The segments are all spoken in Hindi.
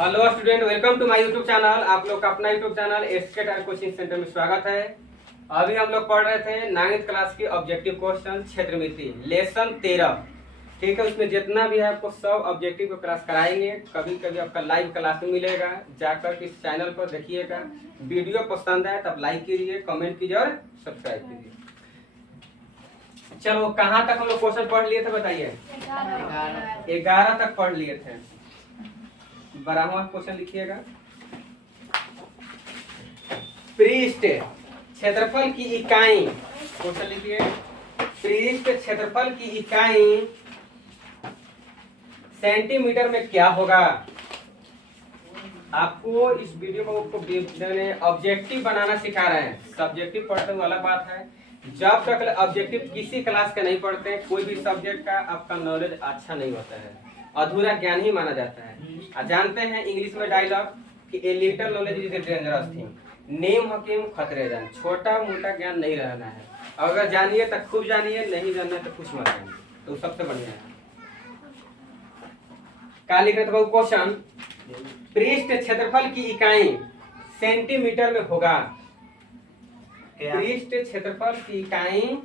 Hello student, welcome to my YouTube channel. आप लोग का अपना YouTube channel SK tyre coaching centre में स्वागत है। अभी हम लोग पढ़ रहे थे 9th क्लास की ऑब्जेक्टिव क्वेश्चन क्षेत्रमिति लेसन 13। ठीक है, उसमें जितना भी है आपको सब ऑब्जेक्टिव को क्लास कराएंगे। कभी कभी आपका लाइव क्लास में मिलेगा, जाकर इस चैनल पर देखिएगा। वीडियो पसंद आए तब लाइक कीजिए, कमेंट कीजिए और सब्सक्राइब कीजिए। चलो, कहाँ तक हम लोग क्वेश्चन पढ़ लिए थे बताइए? 11 तक पढ़ लिए थे। 12वां क्वेश्चन लिखिएगा। पृष्ठ क्षेत्रफल की इकाई, क्वेश्चन लिखिए। पृष्ठ क्षेत्रफल की इकाई सेंटीमीटर में क्या होगा? आपको इस वीडियो को ऑब्जेक्टिव बनाना सिखा रहे हैं। सब्जेक्टिव पढ़ते हुए अलग बात है। जब तक ऑब्जेक्टिव किसी क्लास के नहीं पढ़ते, कोई भी सब्जेक्ट का आपका नॉलेज अच्छा नहीं होता है, अधूरा ज्ञान ही माना जाता है। जानते हैं इंग्लिश में डायलॉग कि a little knowledge is a dangerous thing. नेम हकीम खतरे जान। छोटा मोटा ज्ञान नहीं रहना है। अगर जानिए तो खूब जानिए, नहीं जानना तो कुछ मत जानिए, तो सबसे बढ़िया है। क्या लिख रहे थे क्वेश्चन? पृष्ठ क्षेत्रफल की इकाई सेंटीमीटर में होगा। पृष्ठ क्षेत्रफल की इकाई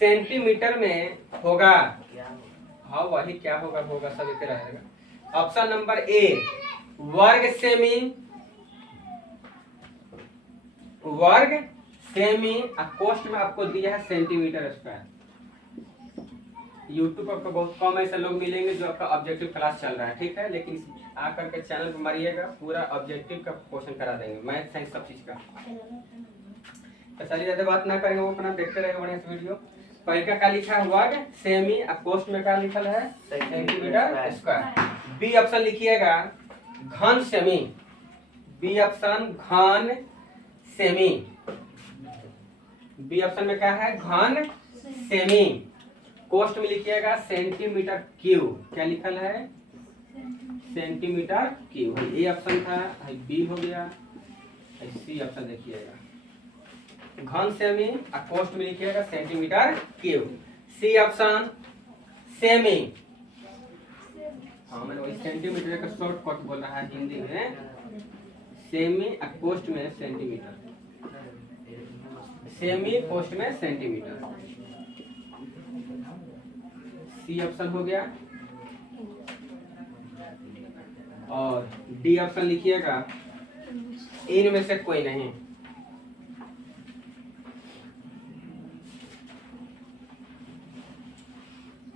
सेंटीमीटर में होगा। हाँ, वही क्या होगा होगा सब एक रहेगा। ऑप्शन नंबर ए वर्ग सेमी, वर्ग सेमी। कोष्ठ में आपको दिया है सेंटीमीटर स्क्वायर। यूट्यूब पर आपको बहुत कम ऐसे लोग मिलेंगे जो आपका ऑब्जेक्टिव क्लास चल रहा है, ठीक है। लेकिन आकर के चैनल पर मारिएगा, पूरा ऑब्जेक्टिव का क्वेश्चन करा देंगे, मैथ साइंस सब चीज का। तो चलिए ज्यादा बात ना करेंगे, वो अपना देखते रहेंगे बढ़िया से वीडियो। पहले का क्या लिखा है? वर्ग सेमी। कोष्ठ में क्या लिखा है? Centimetre square. बी ऑप्शन लिखिएगा घन सेमी। बी ऑप्शन घन सेमी। बी ऑप्शन में क्या है? घन सेमी। कोष्ठ में लिखिएगा सेंटीमीटर क्यूब। क्या लिखल है? Centimetre cube. ए ऑप्शन था, बी हो गया, सी ऑप्शन देखिएगा घन सेमी। कोष्ठ में लिखिएगा सेंटीमीटर क्यूब। सी ऑप्शन सेमी। हाँ, मैंने वही सेंटीमीटर का शॉर्टकट बोल रहा है हिंदी में। सेमी कोष्ठ में सेंटीमीटर, सेमी कोष्ठ में सेंटीमीटर। सी ऑप्शन हो गया। और डी ऑप्शन लिखिएगा इनमें से कोई नहीं।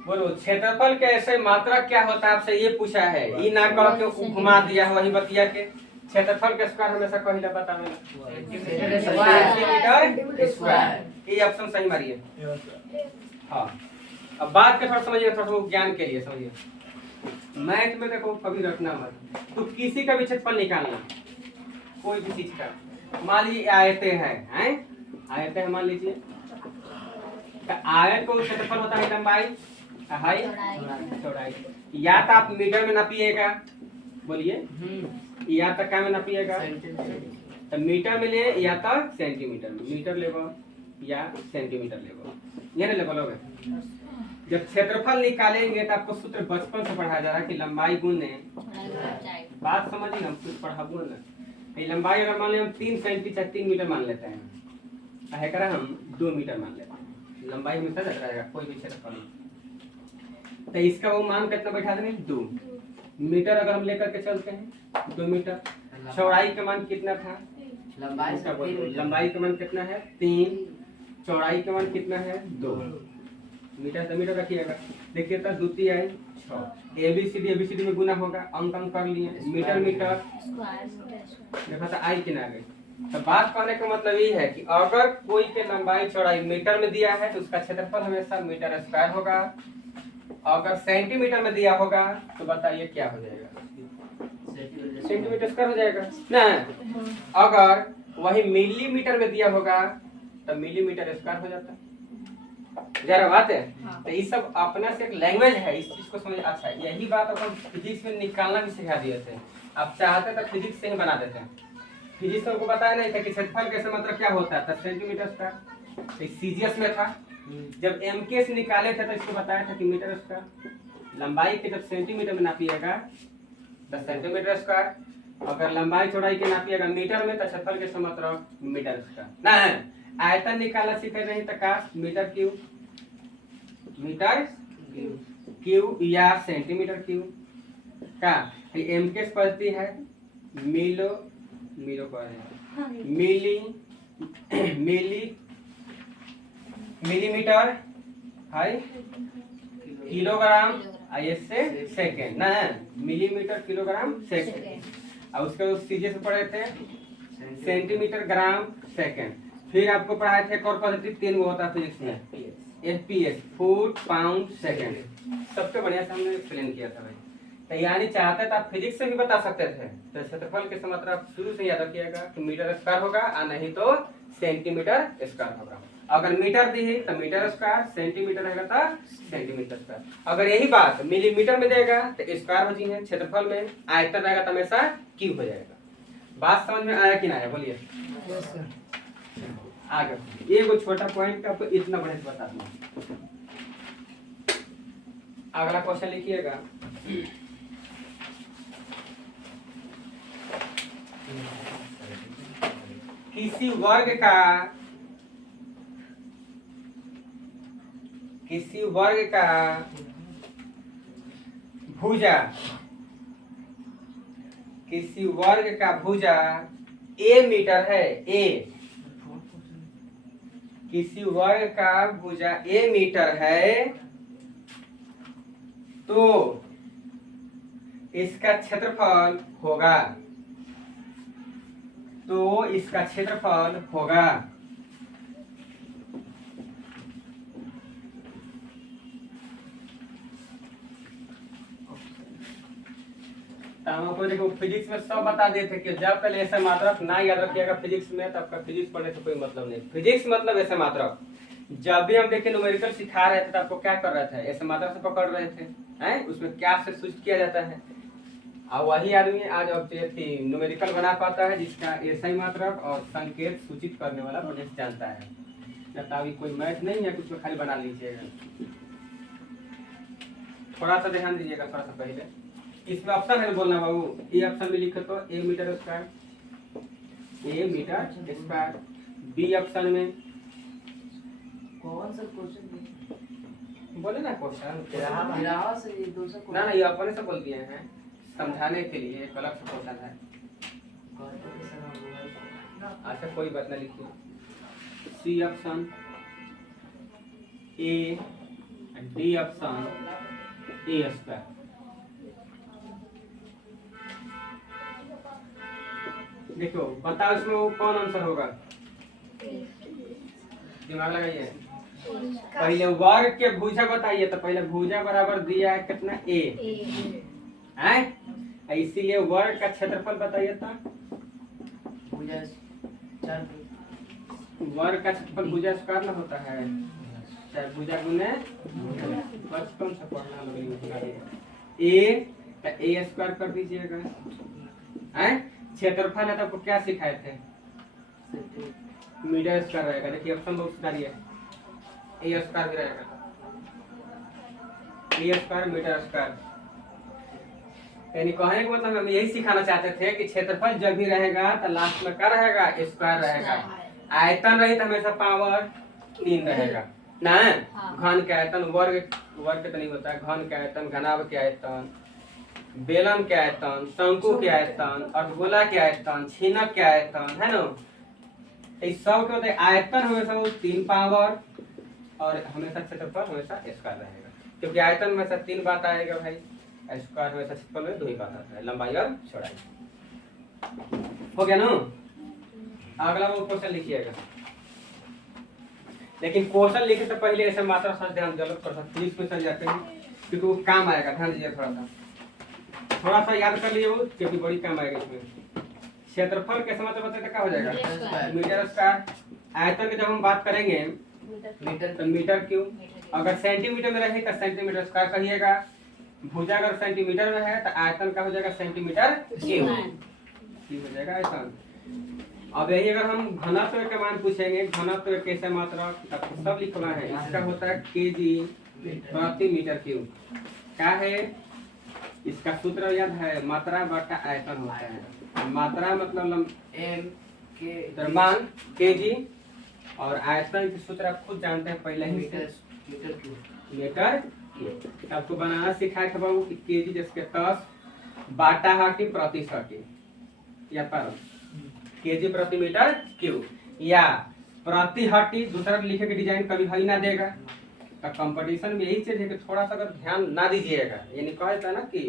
बोलो, क्षेत्रफल के ऐसे मात्रा क्या होता है? आपसे ये पूछा है, ये ना कह के घुमा दिया है वही बतिया के। क्षेत्रफल के स्क्वायर हमेशा कहिला बतावे सेंटीमीटर स्क्वायर। ये ऑप्शन सही मारिए। हाँ, अब बात के थोड़ा समझिए, थोड़ा ज्ञान के लिए समझिए। मैथ में देखो कभी रखना मत, तो किसी का भी क्षेत्रफल निकालना, कोई भी चीज का। मान लीजिए आयतें हैं, आयतें हैं मान लीजिए। तो आयत को क्षेत्रफल होता है लंबाई, हाई, चौड़ाई। या तो आप मीटर में नापिएगा, बोलिए, या तो क्या में नापिएगा? तो मीटर में ले या तो सेंटीमीटर में। मीटर लेबो या सेंटीमीटर लेबो, ये नहीं लेबल होगा। जब क्षेत्रफल निकालेंगे तो आपको सूत्र बचपन से पढ़ाया जा रहा है कि लंबाई गुने, बात समझिए, हम कुछ पढ़ाबो ना। लंबाई अगर मान लें हम 3 सेंटी चाहे 3 मीटर मान लेते हैं, है करा हम 2 मीटर मान लेते हैं। लंबाई हमेशा रहता रहेगा कोई भी क्षेत्रफल। तो इसका वो मान कितना बैठा देंगे? 2 मीटर। अगर हम लेकर के चलते हैं 2 मीटर। चौड़ाई का मान कितना था? लंबाई का मान कितना है? 3। चौड़ाई का मान कितना है? 2 मीटर। तो मीटर रखिएगा। देखिए तो 2 3 आए 6। एबीसीडी में गुना होगा, अंक कर लिए। मीटर मीटर देखो तो आई किना गई। तो बात कहने का मतलब ये है कि अगर कोई के लंबाई चौड़ाई मीटर में दिया है तो उसका क्षेत्रफल हमेशा मीटर स्क्वायर होगा। अगर सेंटीमीटर में दिया होगा तो बताइए क्या हो जाएगा? सेंटीमीटर स्क्वायर हो जाएगा ना। अगर वही मिलीमीटर में दिया होगा तो मिलीमीटर स्क्वायर हो जाता है। जरा बात है। तो ये सब अपना से एक लैंग्वेज है, इस चीज को समझ। अच्छा, यही बात अपन फिजिक्स में निकालना भी सिखा दिए थे। आप चाहते तो फिजिक्स से ही बना देते हैं। फिजिक्स में उनको बताया नहीं था कि क्षेत्रफल कैसे मतलब क्या होता है? Centimetre square. सीजीएस में था, जब एमके से निकाले थे तो इसको बताया था कि मीटर स्क्वायर। लंबाई के जब सेंटीमीटर में नापिएगा तो सेंटीमीटर स्क्वायर। अगर लंबाई चौड़ाई के नापिएगा मीटर में तो क्षेत्रफल के मतलब मीटर स्क्वायर ना। आयतन निकाला सीखे नहीं तो का मीटर क्यूब, मीटर क्यूब या सेंटीमीटर क्यूब का। एम के पद्धति है मिलो मिलो पर मिली मिली मिलीमीटर है किलोग्राम से सेकेंड ना, मिलीमीटर किलोग्राम सेकेंड। और उसके सीधे से पढ़े थे सेंटीमीटर ग्राम सेकेंड। फिर आपको पढ़ाए थे एक और पद्धति 3 गो होता है फिजिक्स में, एफपीएस फुट पाउंड सेकेंड। सबसे बढ़िया से हमने एक्सप्लेन किया था भाई। तो यानी चाहते तो आप फिजिक्स से भी बता सकते थे। तो क्षेत्रफल के मतलब आप शुरू से याद रखिएगा कि मीटर स्क्वायर होगा और नहीं तो सेंटीमीटर स्क्वायर होगा। अगर मीटर दी है तो मीटर स्क्वायर, सेंटीमीटर रहेगा तो सेंटीमीटर स्क्वायर। अगर यही बात मिलीमीटर में देगा तो स्क्वायर हो जाएंगे, क्षेत्रफल में आयतन रहेगा तो हमेशा क्यूब हो जाएगा। बात समझ में आया कि ना आया बोलिए। आगे एक छोटा पॉइंट आपको इतना बड़े से बता दूं। अगला क्वेश्चन लिखिएगा, किसी वर्ग का भुजा, किसी वर्ग का भुजा ए मीटर है, ए किसी वर्ग का भुजा ए मीटर है तो इसका क्षेत्रफल होगा, तो इसका क्षेत्रफल होगा हमको देखो फिजिक्स में सब बता देते कि जब पहले ऐसे मात्रक ना याद रखिएगा फिजिक्स में तो आपका फिजिक्स पढ़ने से कोई मतलब नहीं। फिजिक्स मतलब ऐसे मात्रक। जब भी हम देखे न्यूमेरिकल सिखा रहे थे तो आपको क्या कर रहे थे, ऐसे मात्रक से पकड़ रहे थे हैं, उसमें क्या से सूचित किया जाता है। और वही आदमी आज ऑब्जेक्ट न्यूमेरिकल बना पाता है जिसका ऐसा ही मात्रक और संकेत सूचित करने वाला बढ़िया से जानता है। ना अभी कोई मैथ नहीं है कुछ खाली बना लीजिएगा। थोड़ा सा ध्यान दीजिएगा, थोड़ा सा पहले इसमें ऑप्शन है बोलना बाबू। ए ऑप्शन में लिखे तो ए मीटर स्क्वायर, ए मीटर स्क्वायर। बी ऑप्शन में कौन सा क्वेश्चन बोले ना क्वेश्चन ना ना ये अपने से बोल दिए हैं समझाने के लिए, एक अलग से क्वेश्चन है। अच्छा कोई बात ना लिखिए। C option, A, D option A square. देखो बताओ इसमें वो कौन आंसर होगा, दिमाग लगाइए। पहले वर्ग के भुजा बताइए तो पहले भुजा बराबर दिया है कितना ए है, इसीलिए वर्ग का क्षेत्रफल बताइए तो वर्ग का क्षेत्रफल भुजा स्क्वायर ना होता है, चाहे भुजा गुने बचपन से पढ़ना लगे। ए स्क्वायर कर दीजिएगा है, क्षेत्रफल है तो आपको क्या सिखाए थे, मीटर स्क्वायर रहेगा। देखिए ऑप्शन बहुत सारी है, ए स्क्वायर भी रहेगा, ए स्क्वायर मीटर स्क्वायर। यानी कहने का मतलब हम यही सिखाना चाहते थे कि क्षेत्रफल जब भी रहेगा तो लास्ट में क्या रहेगा, स्क्वायर रहेगा। आयतन रही तो हमेशा पावर 3 रहेगा ना। घन के आयतन, वर्ग तो नहीं होता है, घन के आयतन, घनाभ के आयतन, बेलन के आयतन, शंकु के आयतन, अर्धगोला के आयतन, छीनक के आयतन है ना। इस सब के होते आयतन हमेशा 3 पावर और हमेशा क्षेत्रफल हमेशा स्क्वायर रहेगा, क्योंकि आयतन में से 3 बात आएगा भाई, स्क्वायर हमेशा क्षेत्रफल में 2 ही बात आता है, लंबाई और चौड़ाई। हो गया ना। अगला वो क्वेश्चन लिखिएगा, लेकिन क्वेश्चन लिखे तो पहले ऐसे मात्रा सा ध्यान जरूर कर सकते हैं, इसमें चल जाते हैं क्योंकि वो काम आएगा। ध्यान दीजिए, थोड़ा सा याद कर लीजिए वो, क्योंकि बड़ी काम आएगा इसमें। क्षेत्रफल के समय तो बताते क्या हो जाएगा, मीटर स्क्वायर। आयतन की जब हम बात करेंगे मीटर तो मीटर क्यूब। अगर सेंटीमीटर में रहे तो सेंटीमीटर स्क्वायर कहिएगा। भुजा अगर सेंटीमीटर में है तो आयतन का हो जाएगा सेंटीमीटर क्यूब, ठीक हो जाएगा आयतन। अब यही अगर हम घनत्व के मान पूछेंगे, घनत्व कैसे मात्रा आपको सब लिखना है। इसका होता है केजी प्रति मीटर क्यूब। क्या है इसका सूत्र याद है, मात्रा बटा आयतन होता है। मात्रा मतलब एम के द्रव्यमान केजी, और आयतन की सूत्र आप खुद जानते हैं पहले ही से, मीटर क्यूब। Metre cube. आपको बनाना सिखाया था बाबू कि केजी जिसके 10 बाटा हाटी प्रति सटी या पर केजी प्रति मीटर क्यूब, या प्रति हटी दूसरा लिखे के डिजाइन कभी है ना देगा। तो कंपटीशन में यही चीज है कि थोड़ा सा अगर ध्यान ना दीजिएगा, यानी कहता है ना कि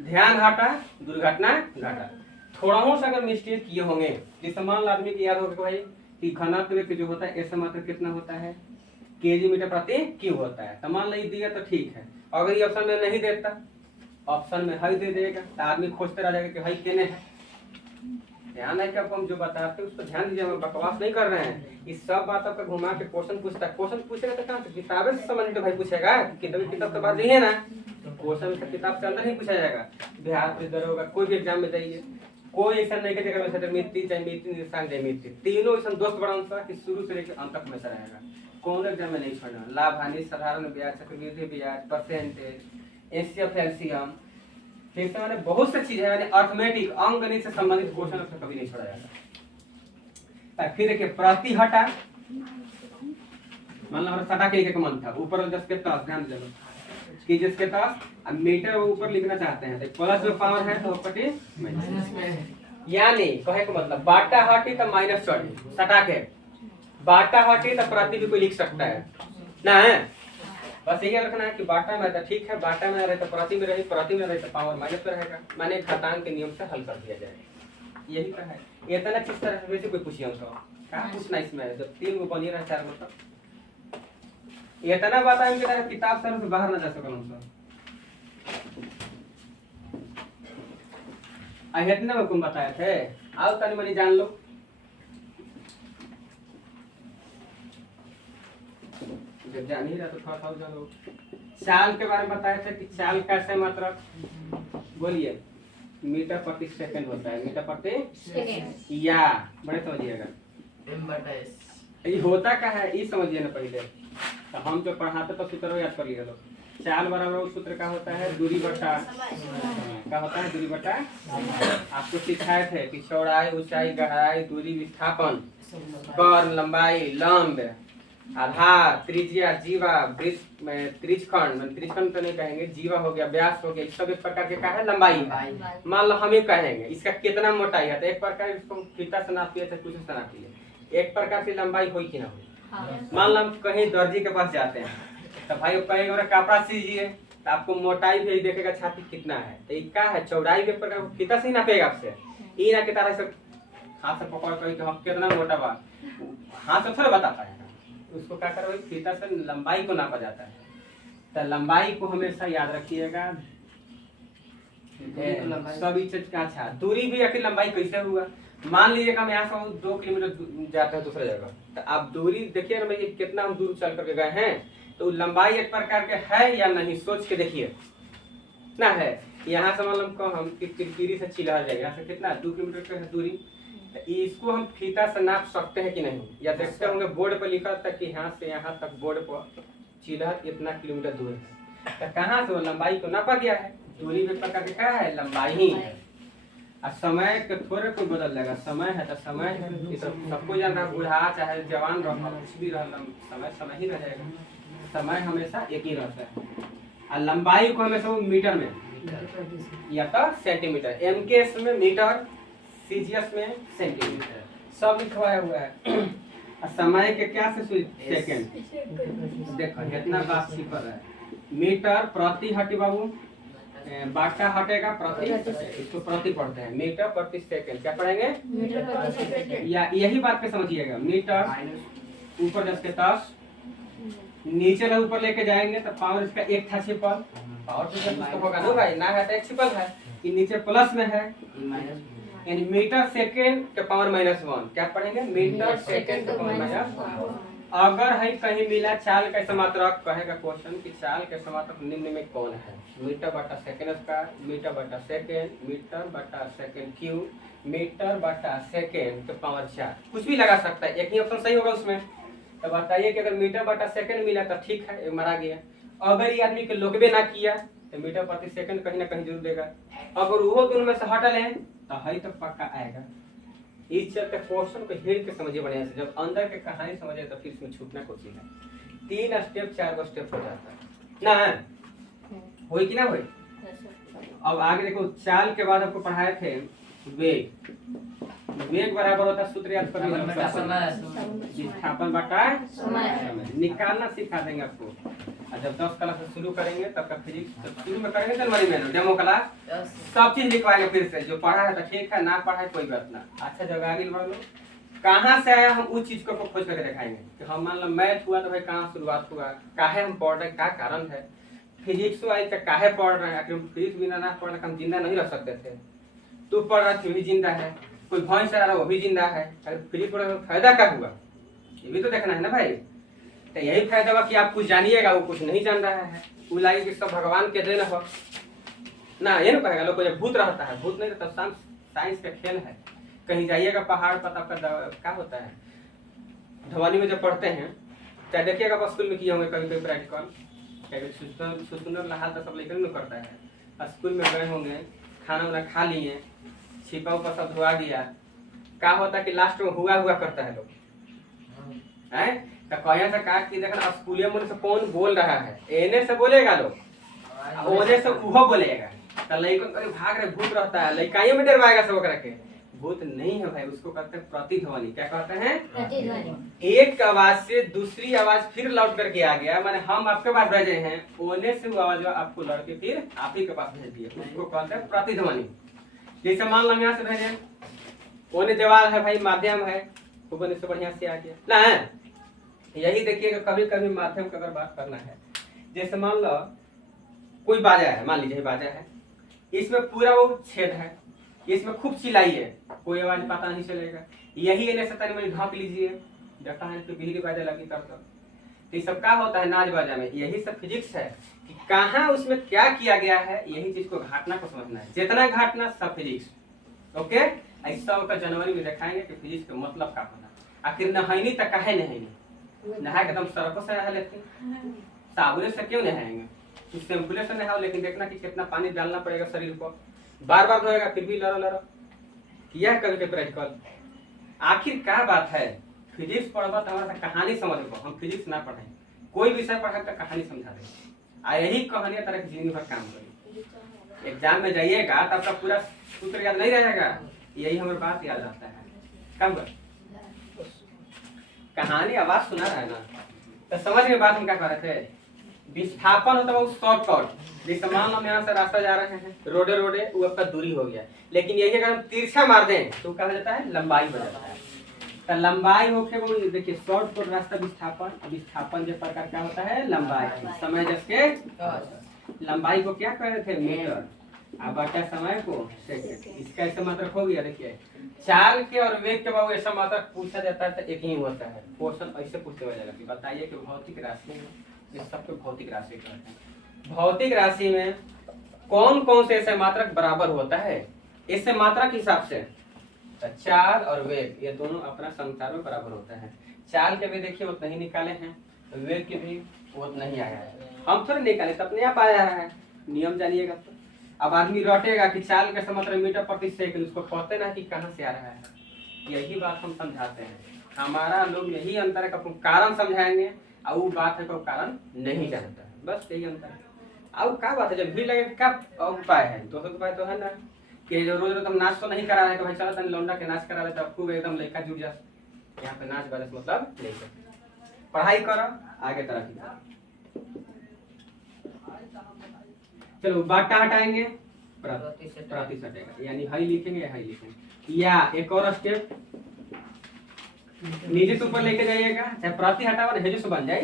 ध्यान हटा दुर्घटना घटा, थोड़ा सा अगर मिस्टेक किए होंगे, जिससे मान लो आदमी की याद होगा कि भाई कि घनत्व के जो होता है ऐसा मात्रा कितना होता है, केजी मीटर प्रति क्यूब होता है, तो मान लो दिया तो ठीक है। अगर ये ऑप्शन में नहीं देता, ऑप्शन में हई दे देगा, तो आदमी खोजते रह जाएगा कि हई केने है। ध्यान है कि आपको हम जो बताते हैं उस पर ध्यान दीजिए, हम बकवास नहीं कर रहे हैं। इस सब बातों का घुमा के क्वेश्चन पूछता है। क्वेश्चन पूछेगा तो कहाँ से, किताबें से संबंधित भाई पूछेगा, किताब तो बात नहीं है ना, क्वेश्चन से किताब से अंदर ही पूछा जाएगा। बिहार से इधर होगा, कोई भी एग्जाम में जाइए, कोई ऐसा नहीं करेगा वैसे मिट्टी चाहे मिट्टी निशान चाहे मिट्टी, तीनों ऐसा दोस्त बड़ा सा कि शुरू से लेकर अंत तक हमेशा रहेगा। कौन एग्जाम में नहीं छोड़ना। लाभ हानि, साधारण ब्याज, चक्रवृद्धि ब्याज, परसेंटेज, एचसीएफ, एलसीएम, फिर से मैंने बहुत सी चीजें यानी अर्थमेटिक अंकगणित से संबंधित क्वेश्चन उसमें कभी नहीं छोड़ा जाता। फिर देखिए प्रति हटा, मान लो हमारा सटा के लिखे का मन था, ऊपर जिसके 10 ध्यान दे कि जिसके 10 अब मीटर ऊपर लिखना चाहते हैं तो प्लस में पावर है तो कटे माइनस में, यानी कहे का मतलब बाटा हटी तो माइनस चढ़ी, सटा के बाटा हटी तो प्रति भी कोई लिख सकता है ना है। बस यही रखना है कि बाटा में रहता, ठीक है, बाटा में रहे तो प्रति में रहे, प्रति में रहे तो पावर माइनस में रहेगा, माने घातांक के नियम से हल कर दिया जाएगा। यही तो है। इतना किस तरह से वैसे कोई पूछिए हमको क्या पूछना इसमें, जब 3 गो बनी रहा 4 मतलब इतना बात है कि किताब से हम बाहर ना जा सकल हम सब। इतना में कौन बताए थे, आओ तनी मनी जान लो। जब जान ही रहा तो थोड़ा सा जानो। चाल के बारे में बताए थे कि चाल कैसे मात्रक, बोलिए, मीटर प्रति सेकंड होता है, मीटर प्रति सेकंड, या बड़े समझिएगा m/s ये होता क्या है ये समझिए ना पहले। तो हम जो पढ़ाते तो सूत्र याद कर लिया लोग। चाल बराबर उस सूत्र का होता है दूरी बटा, क्या होता है दूरी बटा। आपको सिखाए थे कि चौड़ाई, ऊंचाई, गहराई, दूरी, विस्थापन, कर्ण, लंबाई, लंब, आधार, त्रिज्या, जीवा, त्रिज्यखंड, त्रिज्यखंड तो नहीं कहेंगे, जीवा हो गया, व्यास हो गया, सब एक प्रकार के क्या है लंबाई। मान लो हम ही कहेंगे इसका कितना मोटाई है, तो एक प्रकार इसको फीता से नापिए तो कुछ से नापिए, एक प्रकार से लंबाई हुई कि ना हुई। मान लो हम कहीं दर्जी के पास जाते हैं तो भाई कहेंगे कपड़ा सीजिए, तो आपको मोटाई भी देखेगा छाती कितना है, तो क्या है चौड़ाई भी एक प्रकार फीता से ही नापेगा आपसे, ये ना कि तरह से हाथ से पकड़ कर हम कितना मोटा बा, हाथ से थोड़ा बता पाएगा, उसको क्या करो फीता से लंबाई को नापा जाता है। तो लंबाई को हमेशा याद रखिएगा। सभी चीज का अच्छा, दूरी भी आखिर लंबाई कैसे हुआ, मान लीजिएगा हम यहाँ से 2 किलोमीटर जाते हैं दूसरी जगह, तो आप दूरी देखिए ना भाई कितना हम दूर चल करके गए हैं, तो लंबाई एक प्रकार के है या नहीं सोच के देखिए ना है। यहाँ से मतलब हम किरकिरी से चिल्ला जाएगा, यहाँ से कितना 2 किलोमीटर का है दूरी, तो इसको हम फीता से नाप सकते हैं कि नहीं, या देखते होंगे बोर्ड पर लिखा था कि यहाँ से यहाँ तक बोर्ड पर चिल्हट इतना किलोमीटर दूर है, तो कहाँ से वो लंबाई को नापा गया है। दूरी भी प्रकार के क्या है लंबाई ही है। और समय के थोड़े कोई बदल जाएगा, समय है तो समय है, ये तो सबको जान रहा, बूढ़ा चाहे जवान रहा कुछ भी रहा, समय समय ही रह जाएगा, समय हमेशा एक ही रहता है। और लंबाई को हमेशा मीटर में या तो सेंटीमीटर, एमकेएस में मीटर, सीजीएस में सेंटीमीटर, सब लिखवाया हुआ है। और समय के क्या से सेकंड, देखो कितना बात सीख रहा है। मीटर प्रति हटी बाबू, बाटा हटेगा प्रति, इसको प्रति पढ़ते हैं, मीटर प्रति सेकंड क्या पढ़ेंगे मीटर प्रति सेकंड, या यही बात पे समझिएगा। मीटर ऊपर 10 के 10, नीचे ना ऊपर लेके जाएंगे तो पावर इसका 1 था छिपल, पावर तो होगा ना भाई, ना है तो 1 छिपल है, ये नीचे प्लस में है, यानी मीटर सेकंड के पावर -1 क्या पढ़ेंगे मीटर सेकंड के पावर -1। अगर है कहीं मिला चाल का समात्रक, कहेगा क्वेश्चन कि चाल के समात्रक निम्न में कौन है, मीटर बटा सेकंड स्क्वायर, मीटर बटा सेकंड, मीटर बटा सेकंड क्यूब, मीटर बटा सेकंड के पावर 4, कुछ भी लगा सकता है, एक ही ऑप्शन सही होगा उसमें। तो बताइए कि अगर मीटर बटा सेकंड मिला तो ठीक है, मरा गया। अगर ये आदमी के लोगबे ना किया तो मीटर प्रति सेकंड कहीं ना कहीं जरूर देगा। अगर वो दोनों में से हटल है तो है तो पक्का आएगा। इस चलते क्वेश्चन को हिल के समझिए बढ़िया से, जब अंदर के कहानी समझे तो फिर इसमें छूटना कुछ नहीं है। 3 स्टेप 4 स्टेप हो जाता है ना, होई कि ना होई। अब आगे देखो, चाल के बाद आपको पढ़ाए थे वेग। वेग बराबर होता है, सूत्र याद कर विस्थापन बटा समय। निकालना सिखा देंगे आपको। और जब 10 क्लास से शुरू करेंगे तब का फिजिक्स शुरू में करेंगे, जनवरी में डेमो क्लास सब चीज लिखवाएंगे फिर से। जो पढ़ा है तो ठीक है, ना पढ़ा है कोई बात ना। अच्छा जब आगे बढ़ लो, कहाँ से आया हम उस चीज को खोज करके दिखाएंगे कि हम मान लो मैथ हुआ तो भाई कहाँ शुरुआत हुआ, काहे हम पढ़ रहे, क्या कारण है। फिजिक्स आई तो काहे पढ़ रहे हैं, आखिर फिजिक्स बिना ना पढ़ हम जिंदा नहीं रह सकते थे। तू पढ़ रहा था भी जिंदा है, कोई भैंस चला रहा वो भी जिंदा है। अगर फिजिक्स पढ़ने में फायदा क्या हुआ, ये भी तो देखना है ना भाई। तो यही फायदा हुआ कि आप कुछ जानिएगा, वो कुछ नहीं जान रहा है। वो लागे कि सब भगवान के देन हो ना, ये ना कहेगा लोग को। जब भूत रहता है, भूत नहीं रहता, साइंस का खेल है। कहीं जाइएगा पहाड़ पर, आपका क्या होता है, धवानी में जब पढ़ते हैं चाहे देखिएगा आप स्कूल में किए होंगे कभी कभी प्रैक्टिकल, सुंदर लहाल तो सब लेकर करता है। स्कूल में गए होंगे, खाना वाना खा लिए, छिपा ऊपर सब धुआ दिया, क्या होता है कि लास्ट में हुआ हुआ करता है लोग है। तो कहीं से कहा कि देखना स्कूलिया में से कौन बोल रहा है, एने से बोलेगा लोग, ओने से उहो बोलेगा। तो लड़कों अरे भाग रहे, भूत रहता है, लड़काइयों में डरवाएगा सब करके। भूत नहीं है भाई, उसको कहते हैं प्रतिध्वनि। क्या कहते हैं? प्रतिध्वनि। एक आवाज से दूसरी आवाज फिर लौट करके आ गया, माने हम आपके पास भेजे हैं, ओने से वो आवाज आपको लड़के फिर आप ही के पास भेज दिया, उसको कहते हैं प्रतिध्वनि। जैसे मान लो हम यहाँ से भेजे, ओने जवाब है भाई, माध्यम है, ऊपर से बढ़िया से आ गया ना। यही देखिएगा कभी कभी माध्यम की अगर बात करना है, जैसे मान लो कोई बाजा है, मान लीजिए बाजा है, इसमें पूरा वो छेद है, इसमें खूब चिल्लाई है, कोई आवाज पता नहीं चलेगा। यही एने से तनी ढक लीजिए, देखा है तो बिजली बाजा लगी तब तक। तो ये सब क्या होता है नाच बाजा में, यही सब फिजिक्स है कि कहाँ उसमें क्या किया गया है। यही चीज को घाटना को समझना है, जितना घाटना सब फिजिक्स। ओके, ऐसा होकर जनवरी में दिखाएंगे कि फिजिक्स का मतलब क्या होना। आखिर नहाइनी तक काहे नहाइनी, नहा एकदम सरफ से नहा लेते, साबुन से क्यों नहाएंगे, शैम्पूले से नहाओ, लेकिन देखना कि कितना पानी डालना पड़ेगा शरीर को, बार बार धोएगा फिर भी लड़ो लड़ो। यह कभी प्रैक्टिकल आखिर क्या बात है। फिजिक्स पढ़वा तो हमारा कहानी समझ लो, हम फिजिक्स ना पढ़े, कोई विषय पढ़े तो कहानी समझा दे। यही कहानी तरह की जिंदगी भर काम करेगी। एग्जाम में जाइएगा तो आपका पूरा सूत्र याद नहीं रहेगा, यही हमारी बात याद आता है। कम कहानी आवाज सुना रहा है ना, तो समझ में बात हम क्या कर रहे थे। विस्थापन होता है वो शॉर्टकट। जैसे मान लो हम यहाँ से रास्ता जा रहे हैं, रोडे रोडे वो आपका दूरी हो गया, लेकिन यही अगर हम तिरछा मार दें तो क्या हो जाता है, लंबाई हो जाता है। तो लंबाई होके वो देखिए शॉर्टकट रास्ता विस्थापन, विस्थापन जो प्रकार क्या होता है, लंबाई। समय जैसे लंबाई को क्या कह रहे थे, मीटर, अब बटा समय को सेकंड। इसका ऐसा मात्रक हो गया। देखिए चाल के और वेग के बाद ऐसा मात्रक पूछा जाता है तो एक ही होता है। क्वेश्चन ऐसे पूछने वाला कि बताइए कि भौतिक राशि में, ये सब तो भौतिक राशि कहते हैं, भौतिक राशि में कौन कौन से ऐसे मात्रक बराबर होता है। इससे मात्रा के हिसाब से तो चाल और वेग ये दोनों अपना संसार में बराबर होता है। चाल के भी देखिए उतना ही निकाले हैं, वेग के भी उतना ही आया है। हम थोड़ा निकाले तो अपने आप आया है, नियम जानिएगा तो। अब आदमी रटेगा कि चाल का मतलब मीटर प्रति सेकंड, उसको कहते ना कि कहाँ से आ रहा है। यही बात हम समझाते हैं। हमारा लोग यही अंतर है कि कारण समझाएंगे और वो बात है को कारण नहीं जानता है, बस यही अंतर है। अब क्या बात है, जब भीड़ लगे क्या उपाय है, दूसरा उपाय तो है ना कि जो रोज रोज हम नाच तो नहीं करा रहे, तो भाई चलो तन लौंडा के नाच करा रहे, तब खूब एकदम लड़का जुट जा। यहाँ पे नाच बाज मतलब नहीं कर, पढ़ाई करो आगे तरक्की करो। चलो बाटा हटाएंगे, प्रतिशत हटेगा, यानी हाई लिखेंगे या हाई लिखेंगे। या एक और स्टेप नीचे से ऊपर लेके जाइएगा, चाहे प्रति हटावा ना हेजो से बन जाए,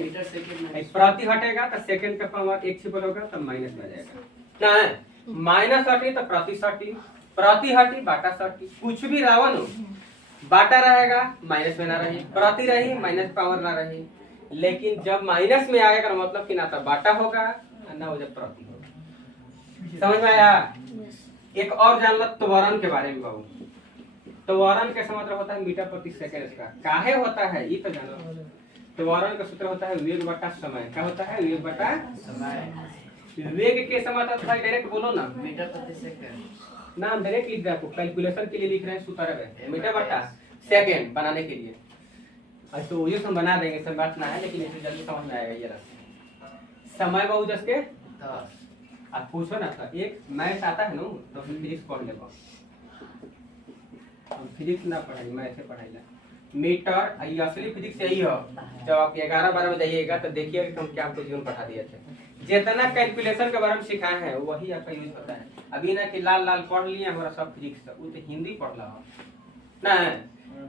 प्रति हटेगा तो सेकंड का पावर एक छिपल होगा तब माइनस में जाएगा ना, माइनस हटी तो प्रति हटी बाटा सटी, कुछ भी रावण हो बाटा रहेगा माइनस में ना रही, प्रति रही माइनस पावर ना रही। लेकिन जब माइनस में आएगा मतलब कि ना तो बाटा होगा ना हो जब प्रति होगा। समझ में आया। एक और जान लो त्वरण के बारे में बाबू। त्वरण का मतलब होता है मीटर प्रति सेकंड का, काहे होता है ये तो जानो। त्वरण का सूत्र होता है वेग बटा समय। क्या होता है, वेग बटा समय। वेग के समय था भाई डायरेक्ट बोलो ना, मीटर प्रति सेकंड। नाम डायरेक्ट लिख रहे हैं, आपको कैलकुलेशन के लिए लिख रहे हैं, सूत्र है मीटर बटा सेकंड बनाने के लिए। अच्छा तो ये हम बना देंगे, सब बात ना है, लेकिन इसे जल्दी समझ में आएगा। ये रहा समय बहु जस के 10। आप पूछो ना था, एक मैथ आता है ना तो फिजिक्स पढ़ ले, हम फिजिक्स ना पढ़ाई मैथ पढ़ाई ला मीटर। ये असली फिजिक्स यही हो, जब आप 11-12 में जाइएगा तो देखिए कि हम क्या आपको जीवन पढ़ा दिए थे। जितना कैलकुलेशन के बारे में सिखाए हैं वही आपका यूज होता है। अभी ना कि लाल लाल पढ़ लिए हमारा सब फिजिक्स, वो तो हिंदी पढ़ ला ना,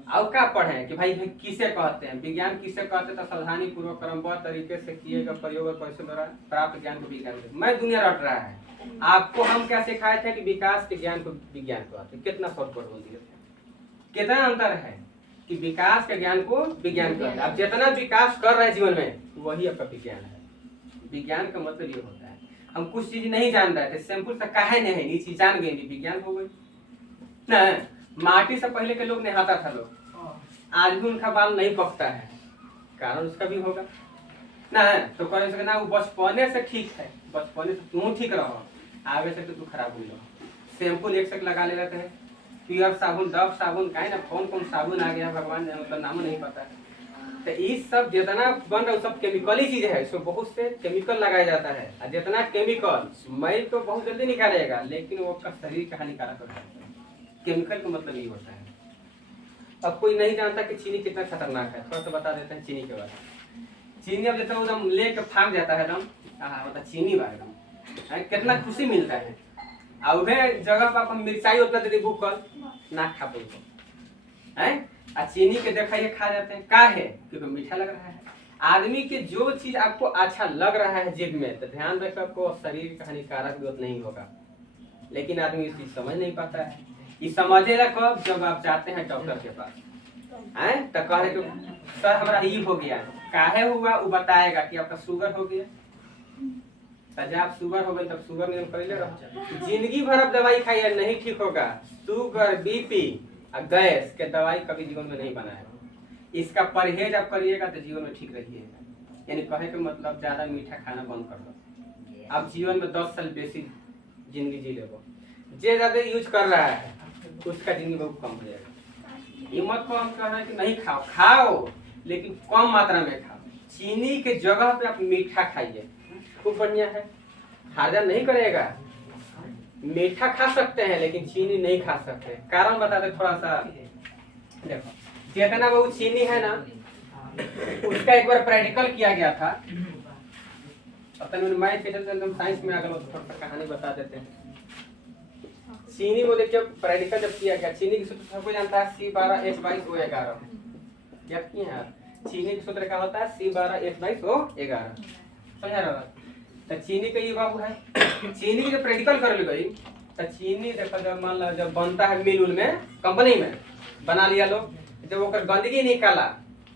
अब क्या पढ़े कि भाई किसे कहते हैं, विज्ञान किसे कहते हैं, तो सावधानी पूर्वक क्रमबद्ध तरीके से किए गए प्रयोग और परिश्रम द्वारा प्राप्त ज्ञान को विज्ञान। मैं दुनिया रट रहा है, आपको हम क्या सिखाए थे कि विकास के ज्ञान को विज्ञान कहते हैं। कितना शॉर्टकट बोल दिए थे, कितना अंतर है कि विकास के ज्ञान को विज्ञान कहते हैं। आप जितना विकास कर रहे हैं जीवन में वही आपका विज्ञान है। विज्ञान का मतलब ये होता है, हम कुछ चीज नहीं जान रहे थे, सिंपल सा काहे नहीं, ये चीज जान गए, विज्ञान हो गई ना। माटी से पहले के लोग नहाता था लोग, आज भी उनका बाल नहीं पकता है, कारण उसका भी होगा ना। तो कह सकते ना वो बचपने से ठीक है, बचपने से तू ठीक रहो, आगे से तो तू खराब हुई रहो। शैम्पू एक से लगा ले लेते हैं, प्योर साबुन, डव साबुन, कहे ना कौन कौन साबुन आ गया भगवान ने, मतलब नाम नहीं पता है। तो इस सब जितना बन रहा है सब केमिकली चीज है, इसमें बहुत से केमिकल लगाया जाता है, और जितना केमिकल मैल तो बहुत जल्दी निकालेगा, लेकिन वो आपका शरीर का हानिकारक होता है। केमिकल का मतलब ये होता है। अब कोई नहीं जानता कि चीनी कितना खतरनाक है, थोड़ा सा बता देते हैं चीनी के बारे में। चीनी अब जैसे एकदम लेके फाँक जाता है एकदम, मतलब चीनी बारे में कितना खुशी मिलता है। और उधर जगह पर अपन मिर्चाई उतना दे भूखल ना खा पाओ है, आ चीनी के देखाइए खा जाते हैं, का है क्योंकि मीठा लग रहा है। आदमी के जो चीज आपको अच्छा लग रहा है जीभ में, तो ध्यान रखो आपको शरीर का हानिकारक भी नहीं होगा, लेकिन आदमी इस चीज समझ नहीं पाता है। ये समझेगा कब, जब आप जाते हैं डॉक्टर के पास हैं, तो कहे कि सर हमारा ये हो गया, काहे हुआ वो बताएगा कि आपका शुगर हो गया। जब आप शुगर हो गए तब शुगर नियम कर ले रहो, जिंदगी भर आप दवाई खाइए नहीं ठीक होगा। शुगर, बीपी और गैस के दवाई कभी जीवन में नहीं बनाएगा। इसका परहेज आप करिएगा तो जीवन में ठीक रहिएगा। यानी कहे के मतलब ज्यादा मीठा खाना बंद कर दो, आप जीवन में 10 साल बेसी जिंदगी जी लेगो। जे ज्यादा यूज कर रहा है उसका जिंदगी बहुत कम हो जाएगा। ये मत को हम कह रहे हैं कि नहीं खाओ, खाओ लेकिन कम मात्रा में खाओ। चीनी के जगह पे आप मीठा खाइए, खूब बढ़िया है, हार्जा नहीं करेगा। मीठा खा सकते हैं लेकिन चीनी नहीं खा सकते। कारण बता दे थोड़ा सा, देखो जितना बहुत चीनी है ना, उसका एक बार प्रैक्टिकल किया गया था। मैथ के चलते साइंस में अगर थोड़ा सा कहानी बता देते हैं। चीनी को देखिए प्रैक्टिकल जब किया गया, चीनी की सूत्र सबको जानता है C12H22O11। याद किए हैं आप? चीनी की सूत्र क्या होता है C12H22O11, समझा रहा है? तो चीनी का ये बाबू है, चीनी की जब प्रैक्टिकल कर ली गई तो चीनी देखो जब मान लो जब बनता है मिल में, कंपनी में बना लिया लोग, जब वो गंदगी निकाला,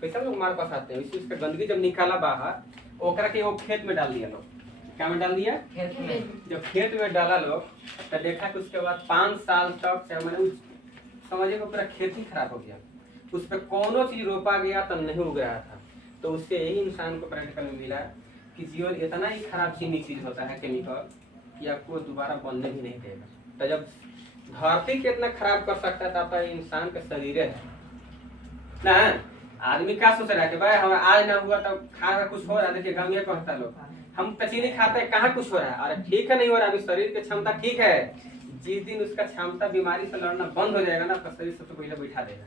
कैसे लोग हमारे पास आते हैं, उसका गंदगी जब निकाला बाहर, ओकरा के वो खेत में डाल दिया लोग। क्या में डाल दिया? खेत में। जब खेत में डाला लोग तो देखा कि उसके बाद 5 साल तक मैंने समझिए पूरा खेती खराब हो गया, उस पर कौनो चीज रोपा गया तो नहीं उग रहा था। तो उससे यही इंसान को प्रैक्टिकल में मिला कि जीवन इतना ही खराब चीनी चीज होता है केमिकल कि आपको दोबारा बनने भी नहीं देगा। तो जब धरती कितना खराब कर सकता है तब इंसान का शरीर है ना। आदमी क्या सोच रहा है कि भाई हमारा आज ना हुआ तो खा कुछ हो रहा है। देखिए गाँव में कहता लोग हम चीनी खाते हैं, कहाँ कुछ हो रहा है। अरे ठीक है नहीं हो रहा, अभी शरीर की क्षमता ठीक है। जिस दिन उसका क्षमता बीमारी से लड़ना बंद हो जाएगा ना, आपका शरीर सबसे पहले बैठा देगा।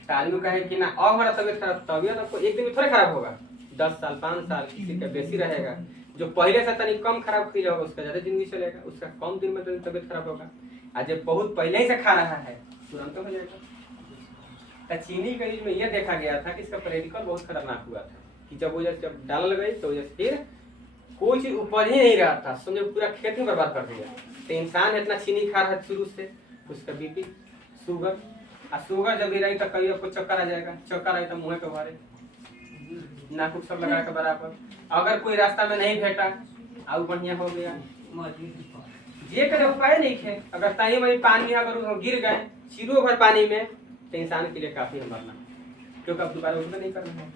तो आदमी कहे कि ना अब हमारा तबियत खराब, तबियत आपको एक दिन में थोड़ा खराब होगा, 10 साल 5 साल किसी का बेसी रहेगा। जो पहले से तनिक कम खराब फील होगा उसका ज्यादा जिंदगी चलेगा, उसका कम दिन में तबियत खराब होगा। और जब बहुत पहले ही से खा रहा है तुरंत हो जाएगा। तो चीनी के में यह देखा गया था कि इसका प्रैक्टिकल बहुत खतरनाक हुआ था कि जब वो जब डाल गई तो फिर कोई चीज उपज ही नहीं रहा था, समझो पूरा खेत ही बर्बाद कर दिया। तो इंसान इतना चीनी खा रहा है शुरू से, उसका बीपी शुगर, और शुगर जब भी रही तो कभी आपको चक्कर आ जाएगा, चक्कर आई तो मुँह पे भरे नाक सब लगा के बराबर। अगर कोई रास्ता में नहीं भेटा और बढ़िया हो गया, ये करे उपाय नहीं है। अगर ताई में पानी अगर गिर गए चिरो भर पानी में तो इंसान के लिए काफी है मरना, क्योंकि अब दोबारा उठना नहीं करना है।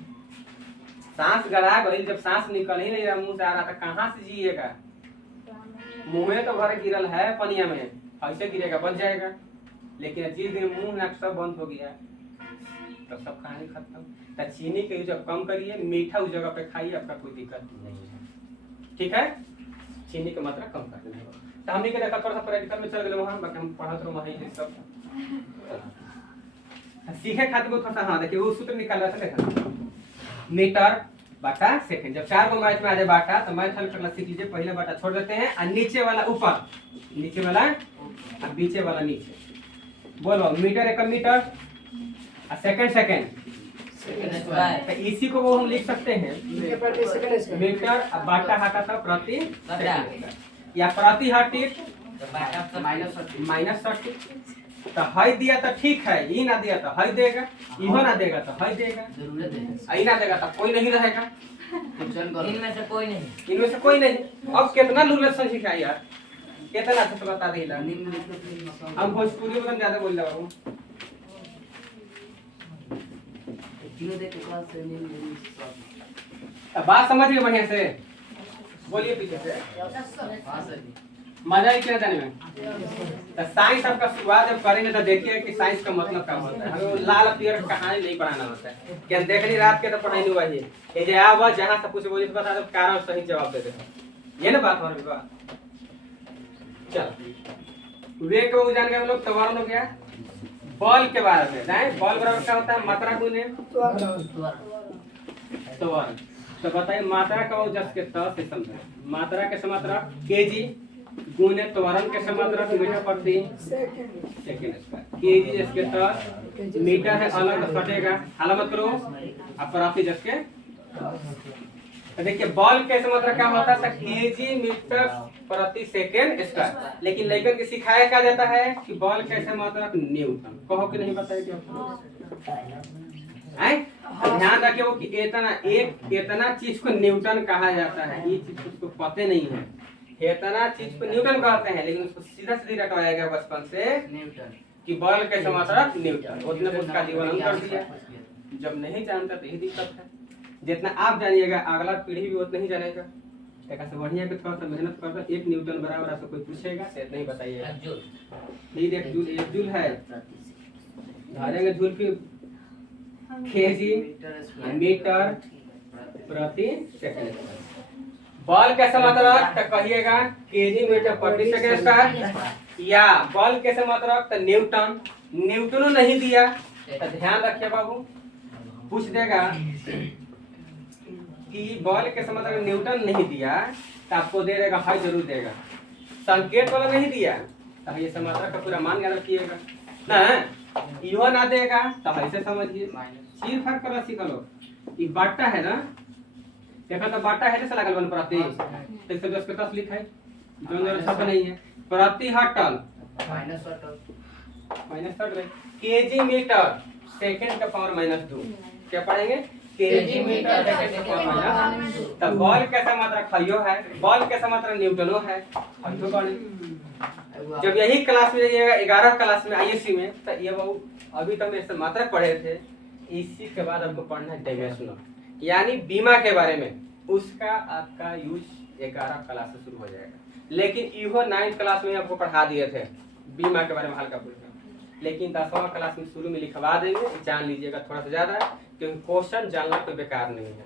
सांस गला गई, जब सांस निकल ही नहीं रहा मुंह से आ रहा था, कहाँ से जिएगा? मुंह तो भर गिरल है पनिया में, ऐसे गिरेगा बच जाएगा। लेकिन जिस दिन मुंह नाक सब बंद हो गया तो सब कहानी खत्म। तो चीनी के यूज कम करिए, मीठा उस जगह पे खाइए, आपका कोई दिक्कत नहीं है। ठीक है, चीनी की मात्रा कम कर देना। तो हमने के देखा थोड़ा सा प्रैक्टिकल में चल गए वहाँ, बाकी हम पढ़ा तो वहीं है सब सीखे खातिर को थोड़ा सा। हाँ देखिए वो सूत्र निकाला था, देखा मीटर बाटा सेकंड। जब 4 को मैथ में आ जाए बाटा तो मैथ हल करना सीख लीजिए। पहले बाटा छोड़ देते हैं और नीचे वाला ऊपर, नीचे वाला और बीचे वाला नीचे। बोलो मीटर एक मीटर और सेकंड सेकंड। तो इसी को वो हम लिख सकते हैं मीटर और बाटा हटा था प्रति सेकंड, या प्रति हटी माइनस 30। तो हई दिया तो ठीक है, ई ना दिया तो हई देगा, इहो ना देगा तो हई देगा, आई ना देगा तो कोई नहीं रहेगा। इनमें से कोई नहीं, इनमें से कोई नहीं। अब कितना लूलेसन सिखाई यार, कितना से तो बता दी ला। हम भोजपुरी में ज्यादा बोल रहा हूँ। बात समझ गए बढ़िया से, बोलिए पीछे से। मजा ही क्या जाने में। तो साइंस आपका शुरुआत जब करेंगे तो देखिए कि साइंस का मतलब क्या होता है। हमें लाल पीयर कहानी नहीं पढ़ाना होता है, क्या देखनी रात के तो पढ़ाई नहीं हुआ है। ये जो आवा जहाँ से पूछे बोलिए तो बता दो, कारण सही जवाब दे दे। ये ना बात हमारे बात। चल वेग को जान गए हम लोग। त्वरण हो गया। बल के बारे में जाए, बल बराबर क्या होता है? मात्रा गुने त्वरण। तो बताइए मात्रा का जस के त से समझे। मात्रा के समात्रा केजी गुने त्वरण के समात्रा मीटर प्रति सेकंड स्क्वायर। केजी जिसके तक मीटर है अलग कटेगा, हाला मत करो। अब प्रति जिसके तो देखिए बल के समात्रा क्या होता है? केजी मीटर प्रति सेकंड स्क्वायर। लेकिन लेकर के सिखाया क्या जाता है कि बल कैसे मात्रा न्यूटन। कहो कि नहीं बताया क्या? ध्यान रखिए कि इतना चीज को न्यूटन कहा जाता है। ये चीज उसको पता नहीं है। इतना चीज को न्यूटन कहते हैं, लेकिन उसको सीधा सीधी रखवाया गया बचपन से न्यूटन कि बल कैसे मात्रा न्यूटन। उतने उसका जीवन हम कर दिया। जब नहीं जानता तो यही दिक्कत है। जितना आप जानिएगा अगला पीढ़ी भी उतना ही जानेगा। ऐसा बढ़िया कि थोड़ा सा मेहनत करता। 1 न्यूटन बराबर आपसे कोई पूछेगा तो नहीं बताइएगा। एक जूल है, धारेंगे जूल की केजी मीटर प्रति सेकंड। बल कैसे मात्रा तो कहिएगा केजी मीटर प्रति सेकंड स्क्वायर, या बल कैसे मात्रा तो न्यूटन। न्यूटन नहीं दिया तो ध्यान रखिए बाबू, पूछ देगा कि बल कैसे मात्रा न्यूटन नहीं दिया तो आपको दे देगा हाई जरूर देगा। संकेत वाला नहीं दिया तो ये मात्रा का पूरा मान याद रखिएगा ना। इहो ना देगा तो ऐसे समझिए चीर फाड़ कर सीख लो। ये बाटा है ना, देखा तो बाटा है जैसा लगल बन प्रति तो 10 के 10 लिखा है, जो शब्द नहीं है। प्रति हटल माइनस केजी मीटर सेकंड का पावर -2। क्या पढ़ेंगे? केजी मीटर सेकंड का पावर -2। तो बल कैसा मात्रा खइयो है, बल कैसा मात्रा न्यूटनो है। खइयो पढ़े। जब यही क्लास में जाइएगा 11 क्लास में आईएससी में, तो ये वो अभी तक ऐसे मात्रा पढ़े थे। इसी के बाद आपको पढ़ना है डायमेंशनल, यानी बीमा के बारे में। उसका आपका यूज 11 क्लास से शुरू हो जाएगा। लेकिन इहो 9 क्लास में आपको पढ़ा दिए थे बीमा के बारे में हल्का फुल्का। लेकिन 10वां क्लास में शुरू में लिखवा देंगे, जान लीजिएगा थोड़ा सा ज्यादा, क्योंकि क्वेश्चन जानना कोई बेकार नहीं है।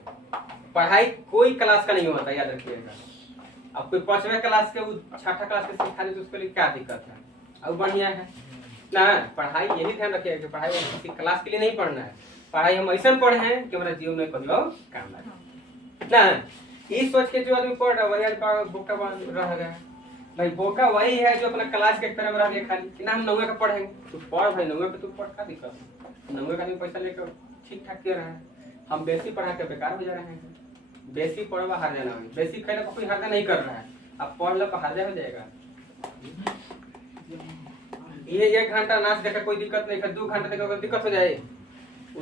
पढ़ाई कोई क्लास का नहीं होता, याद रखिएगा। अब कोई 5वें क्लास के 6ठा क्लास के सिखा दे तो उसके लिए क्या दिक्कत है? अब बढ़िया है ना। पढ़ाई यही ध्यान रखिएगा कि पढ़ाई किसी क्लास के लिए नहीं पढ़ना है। पढ़ाई हम ऐसा पढ़े हैं कि हमारा जीवन में कभी काम लगे ना। इस सोच के जो आदमी पढ़ रहा है वही आदमी बोका रह गया भाई। बोका वही है जो अपना क्लास के तरह में रह गया खाली कि ना हम 9वें का पढ़ेंगे। तू पढ़ भाई, 9वें पे तू पढ़, क्या दिक्कत है? 9वें का आदमी पैसा लेकर ठीक ठाक कर रहा है। हम बेसी पढ़ा के बेकार हो जा रहे हैं। बेसी पढ़वा हार जाना है। बेसी खेल कोई हार्दा नहीं कर रहा है। अब पढ़ लो तो हार्दा हो जाएगा। ये 1 घंटा नाच देखा कोई दिक्कत नहीं है, 2 घंटा देखा दिक्कत हो जाए,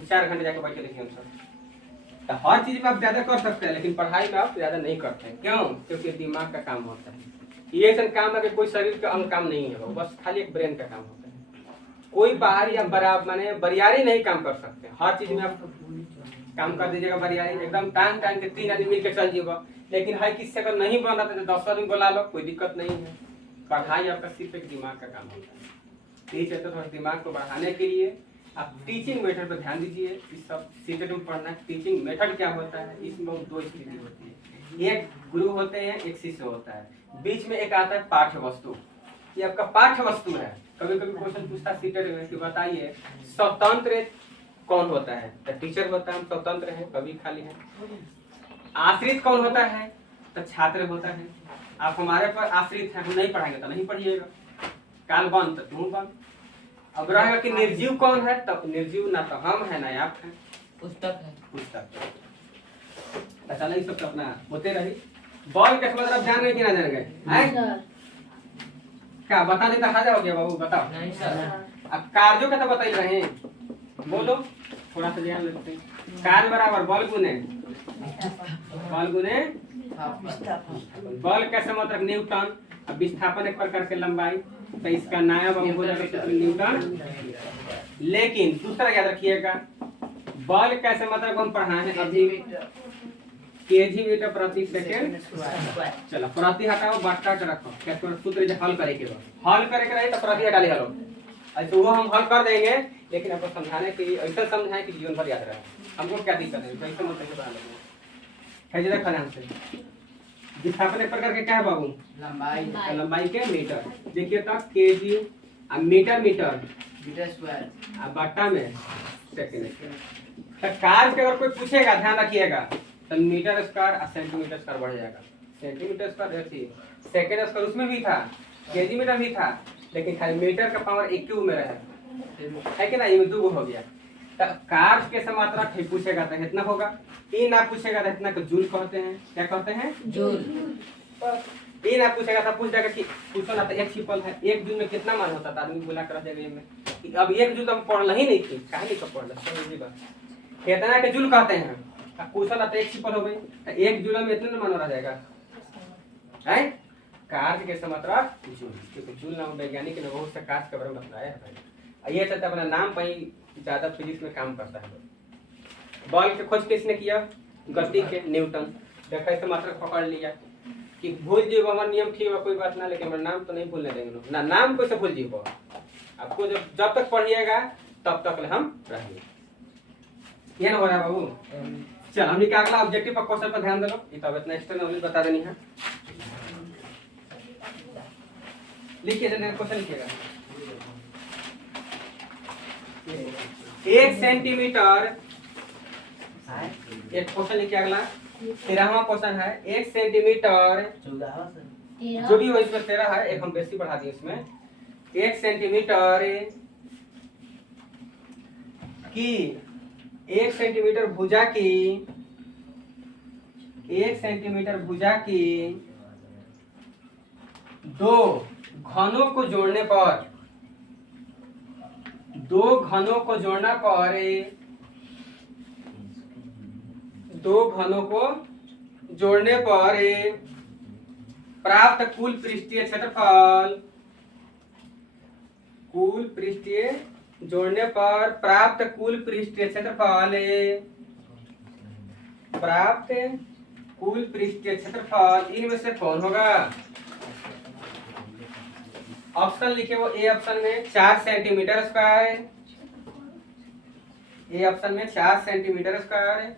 4 घंटे जाके बैठे देखिए हम सब। तो हर चीज में आप ज्यादा कर सकते हैं, लेकिन पढ़ाई में आप ज्यादा नहीं करते हैं। क्यों? क्योंकि दिमाग का काम होता है। ये ऐसा काम है कि कोई शरीर का अंग काम नहीं है, बस खाली एक ब्रेन का काम होता है। कोई बाहर या बराबर माने बरियारी नहीं काम कर सकते। हर चीज में आप काम कर दीजिएगा बढ़िया, एकदम टाइम टाइम के 3 आदमी मिलकर चल जाइएगा। लेकिन है किससे अगर नहीं बन रहा तो 10 आदमी बुला लो, कोई दिक्कत नहीं है। पढ़ाई आपका सिर्फ एक दिमाग का काम होता है, टीचर तो थोड़ा दिमाग को बढ़ाने के लिए आप टीचिंग मेथड पर ध्यान दीजिए। इस सब सीटेट में पढ़ना है टीचिंग मेथड क्या होता है। इसमें 2 स्थिति होती है, एक गुरु होते हैं, एक शिष्य होता है, बीच में एक आता है पाठ्य वस्तु। ये आपका पाठ्य वस्तु है। कभी कभी क्वेश्चन पूछता है सीटेट में कि बताइए स्वतंत्र कौन होता है, तो टीचर होता है, हम स्वतंत्र हैं, कभी खाली है। आश्रित कौन होता है, तो छात्र होता है। आप हमारे पर आश्रित हैं, हम नहीं पढ़ाएंगे तो नहीं पढ़िएगा, काल बंद तो तुम बंद। अब रहेगा कि निर्जीव कौन है, तब निर्जीव ना तो हम है ना आप हैं, पुस्तक है। पुस्तक। अच्छा नहीं सब तो अपना होते रही। बॉल के मतलब जान गए कि ना जान गए हैं? क्या बता देता हाजा हो गया बाबू, बताओ। नहीं सर। अब कार्यों का तो बता ही रहे हैं, बोलो थोड़ा सा ध्यान रखते हैं। कार्य बराबर बल गुने बल गुने बल कैसे मतलब न्यूटन। अब विस्थापन एक प्रकार के लंबाई, तो इसका नायब हम हो जाएगा न्यूटन। लेकिन दूसरा याद रखिएगा, बल कैसे मतलब हम पढ़ाए हैं अभी केजी मीटर प्रति सेकंड। चलो प्रति हटाओ, बट्टा के रखो, कैसे सूत्र जो हल करे के हल करे के रहे तो प्रति हटा ले हलो। अच्छा वो हम हल कर देंगे, लेकिन आपको समझाने के लिए ऐसा समझाएं कि जीवन भर याद रहे। हमको क्या दिक्कत है, कैसे मत कैसे बना लेंगे है जरा खराब से। विस्थापन एक प्रकार के क्या है बाबू, लंबाई के मीटर। देखिए तो केजी अब मीटर मीटर स्क्वायर अब बट्टा में सेकंड। तो कार्य के अगर कोई पूछेगा ध्यान रखिएगा तो मीटर स्क्वायर और सेंटीमीटर स्क्वायर बढ़ जाएगा। सेंटीमीटर स्क्वायर देखिए, सेकंड स्क्वायर उसमें भी था, केजी मीटर भी था, लेकिन खाली मीटर का पावर एक क्यूब में रहा है कि ना, ये 2 हो गया। तो कार्य के मात्रा ठीक पूछेगा तो इतना होगा, ई ना पूछेगा तो इतना को जूल कहते हैं। क्या कहते हैं, जूल। ई ना पूछेगा तो पूछ जाएगा कि पूछो ना तो एक सिंपल है, 1 जूल में कितना मान होता था, आदमी बोला कर देगा ये में। अब 1 जूल तो हम पढ़ना ही नहीं थी, काहे नहीं पढ़ना, समझिए बात। इतना के जूल कहते हैं, अब पूछो ना तो एक सिंपल हो गई, तो 1 जूल में इतना मान हो जाएगा है। कार्य के मात्रा जूल, क्योंकि जूल नाम वैज्ञानिक ने बहुत से कार्य के बारे में बताया है भाई। ये चलते अपना नाम पर ही ज्यादा फिजिक्स में काम करता है। बॉल के खोज किसने किया, गति के न्यूटन। देखा इसे मात्रा पकड़ लिया कि भूल जीव हमारा नियम ठीक है, कोई बात ना, लेकिन हमारा नाम तो नहीं भूलने देंगे ना, नाम कैसे भूल जीव। आपको जब तक पढ़िएगा तब तक हम रहेंगे। ये ना हो रहा है बाबू। चल हमने क्या अगला ऑब्जेक्टिव पर क्वेश्चन पर ध्यान दे लो, ये तो इतना एक्स्ट्रा नॉलेज बता देनी है। लिखिए क्वेश्चन लिखिएगा। 1 सेंटीमीटर, एक क्वेश्चन लिखिए अगला 13वां क्वेश्चन है। 1 सेंटीमीटर जो भी हो इसमें 13 है, एक हम बेसी बढ़ा दिए इसमें। 1 सेंटीमीटर की 1 सेंटीमीटर भुजा की 1 सेंटीमीटर भुजा की 2 घनों को जोड़ने पर 2 घनों को जोड़ना पर 2 घनों को जोड़ने पर प्राप्त कुल पृष्ठीय क्षेत्रफल, कुल पृष्ठीय जोड़ने पर प्राप्त कुल पृष्ठीय क्षेत्रफल, प्राप्त कुल पृष्ठीय क्षेत्रफल इनमें से कौन होगा। ऑप्शन लिखे वो ए ऑप्शन में 4 सेंटीमीटर स्क्वायर, ए ऑप्शन में 4 centimetre square,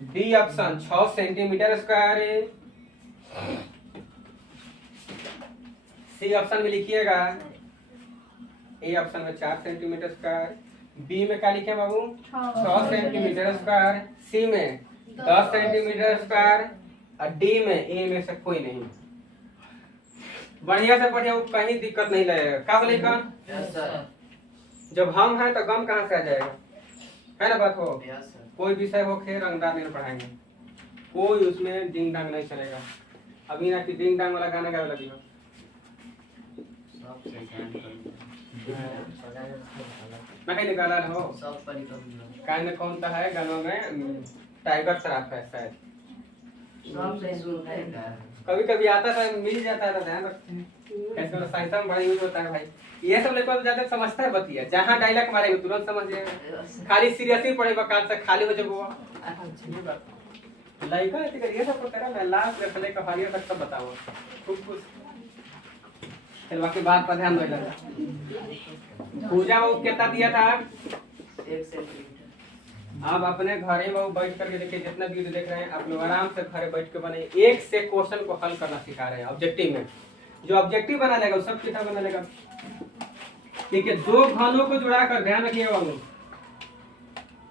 B option 6 centimetre square, C option में लिखिएगा ए ऑप्शन में 4 सेंटीमीटर स्क्वायर, बी में क्या लिखे बाबू 6 सेंटीमीटर स्क्वायर, सी में 10 सेंटीमीटर स्क्वायर और डी में ए में से कोई नहीं। बढ़िया से बढ़िया, वो कहीं दिक्कत नहीं लगेगा। क्या बोले कौन, जब हम हैं तो गम कहाँ से आ जाएगा, है ना बात हो। कोई विषय हो खे रंगदार नहीं पढ़ाएंगे, कोई उसमें डिंग डांग नहीं चलेगा। अभी ना कि डिंग डांग वाला गाना गाने लगी हो, मैं कहीं निकाला हो कान में कौन सा है गानों में, टाइगर श्रॉफ है शायद, कभी कभी आता था मिल जाता था, ध्यान रखते हैं। कैसे साइंस में बड़ा यूज होता है भाई। ये सब लेकर ज्यादा समझता है बतिया, जहाँ डायलॉग मारेगा तुरंत समझ जाएगा। खाली सीरियस ही पढ़ेगा काल से खाली हो जाएगा वो। ये बात लाइका ऐसे करिए सब करा मैं लास्ट में पहले कहानियां तक सब बताऊं खूब कुछ। चल बाकी बात पर ध्यान दो। पूजा वो कितना दिया था 1 सेंटीमीटर। आप अपने घरे में बैठ करके देखिए, जितना वीडियो देख रहे हैं आप लोग आराम से घरे बैठ के बने एक से क्वेश्चन को हल करना सिखा रहे हैं ऑब्जेक्टिव में। जो ऑब्जेक्टिव बना लेगा वो सब किताब बना लेगा। देखिए दो घनों को जुड़ा कर, ध्यान रखिएगा बाबू।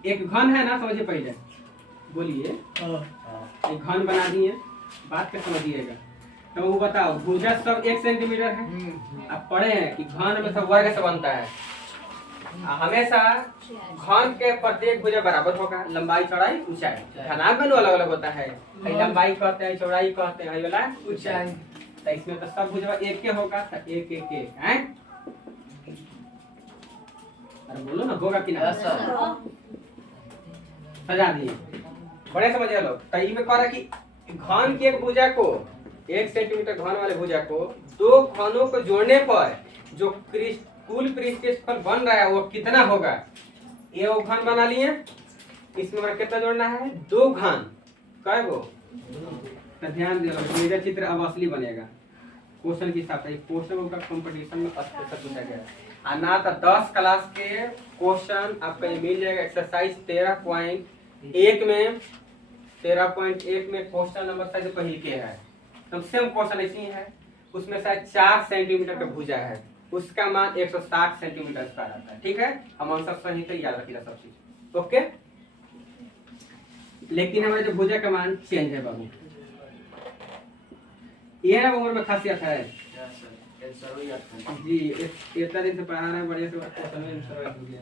एक घन है ना, समझिए पहले बोलिए। एक घन बना दिए, बात के समझिएगा। तो वो बताओ भुजा सब 1 सेंटीमीटर है। आप पढ़े हैं कि घन में सब वर्ग से बनता है। हमेशा घन के प्रत्येक भुजा बराबर होगा, लंबाई चौड़ाई ऊंचाई। घनाभ में अलग अलग होता है, लंबाई कहते हैं चौड़ाई कहते हैं, वाला ऊंचाई। तो इसमें तो सब भुजा एक के होगा, तो एक एक एक है। अरे बोलो ना, होगा कि ना? सजा दिए, बड़े समझिए लोग। तो इसमें कह रहा कि घन की एक भुजा को 1 सेंटीमीटर घन वाले भुजा को दो घनों को जोड़ने पर जो कुल पृष्ठफल बन रहा है वो कितना होगा। ये वो घन बना लिए, इसमें हमारा कितना जोड़ना है 2 घन। कै गो? तो ध्यान दे, मेरा चित्र अब असली बनेगा क्वेश्चन के हिसाब से। क्वेश्चन का कंपटीशन में स्पेशल पूछा गया है ना। तो 10 क्लास के क्वेश्चन आपको ये मिल जाएगा। एक्सरसाइज 13.1 में 13.1 में क्वेश्चन नंबर शायद पहले के है, तो सेम क्वेश्चन ऐसी है। उसमें शायद 4 सेंटीमीटर का भुजा है, उसका मान 160 सेंटीमीटर स्क्वायर आता है। ठीक है, हम आंसर सही तो याद रखिएगा सब चीज। ओके, लेकिन हमारे जो भुजा का मान चेंज है बाबू, ये है उम्र में खासियत है जी। इतना दिन से पढ़ा रहे हैं बढ़िया से, क्वेश्चन में आंसर हो गया।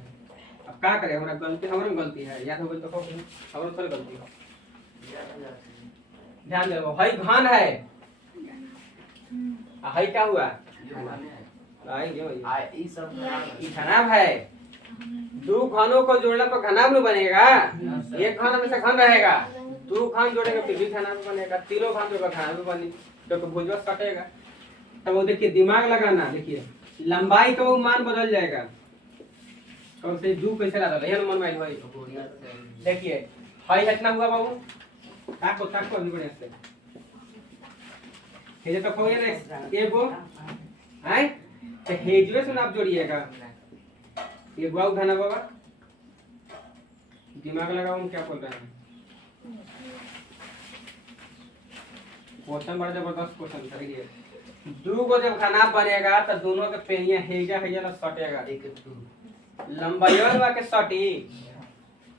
अब क्या करें, हमारा गलती, हमारे में गलती है, याद हो गई तो हमारे थोड़ी गलती है। ध्यान दो, हाई घन है, हाई क्या हुआ, घनाभ है। 2 घनों को जोड़ने पर घनाभ नहीं बनेगा। एक घन हमेशा घन रहेगा, 2 घन जोड़ेंगे फिर भी घनाभ बनेगा, 3 घन जोड़ेगा घनाभ बनी, क्योंकि भुजा कटेगा। तो वो देखिए दिमाग लगाना, देखिए लंबाई का वो मान बदल जाएगा। कौन से 2 कैसे ला दो, ये मन में भाई देखिए हाई इतना हुआ बाबू, ताको ताको नहीं बढ़िया से ये तो कोई नहीं एगो है। तो हेजवे से आप जोड़िएगा, ये गुआ उठाना बाबा, दिमाग लगाओ, हम क्या बोल रहे हैं। क्वेश्चन बड़ा जबरदस्त क्वेश्चन करिए। 2 को जब घनाभ बनेगा तो दोनों के पेनिया हेजा हेजा ना सटेगा, लंबाई वाला के सटी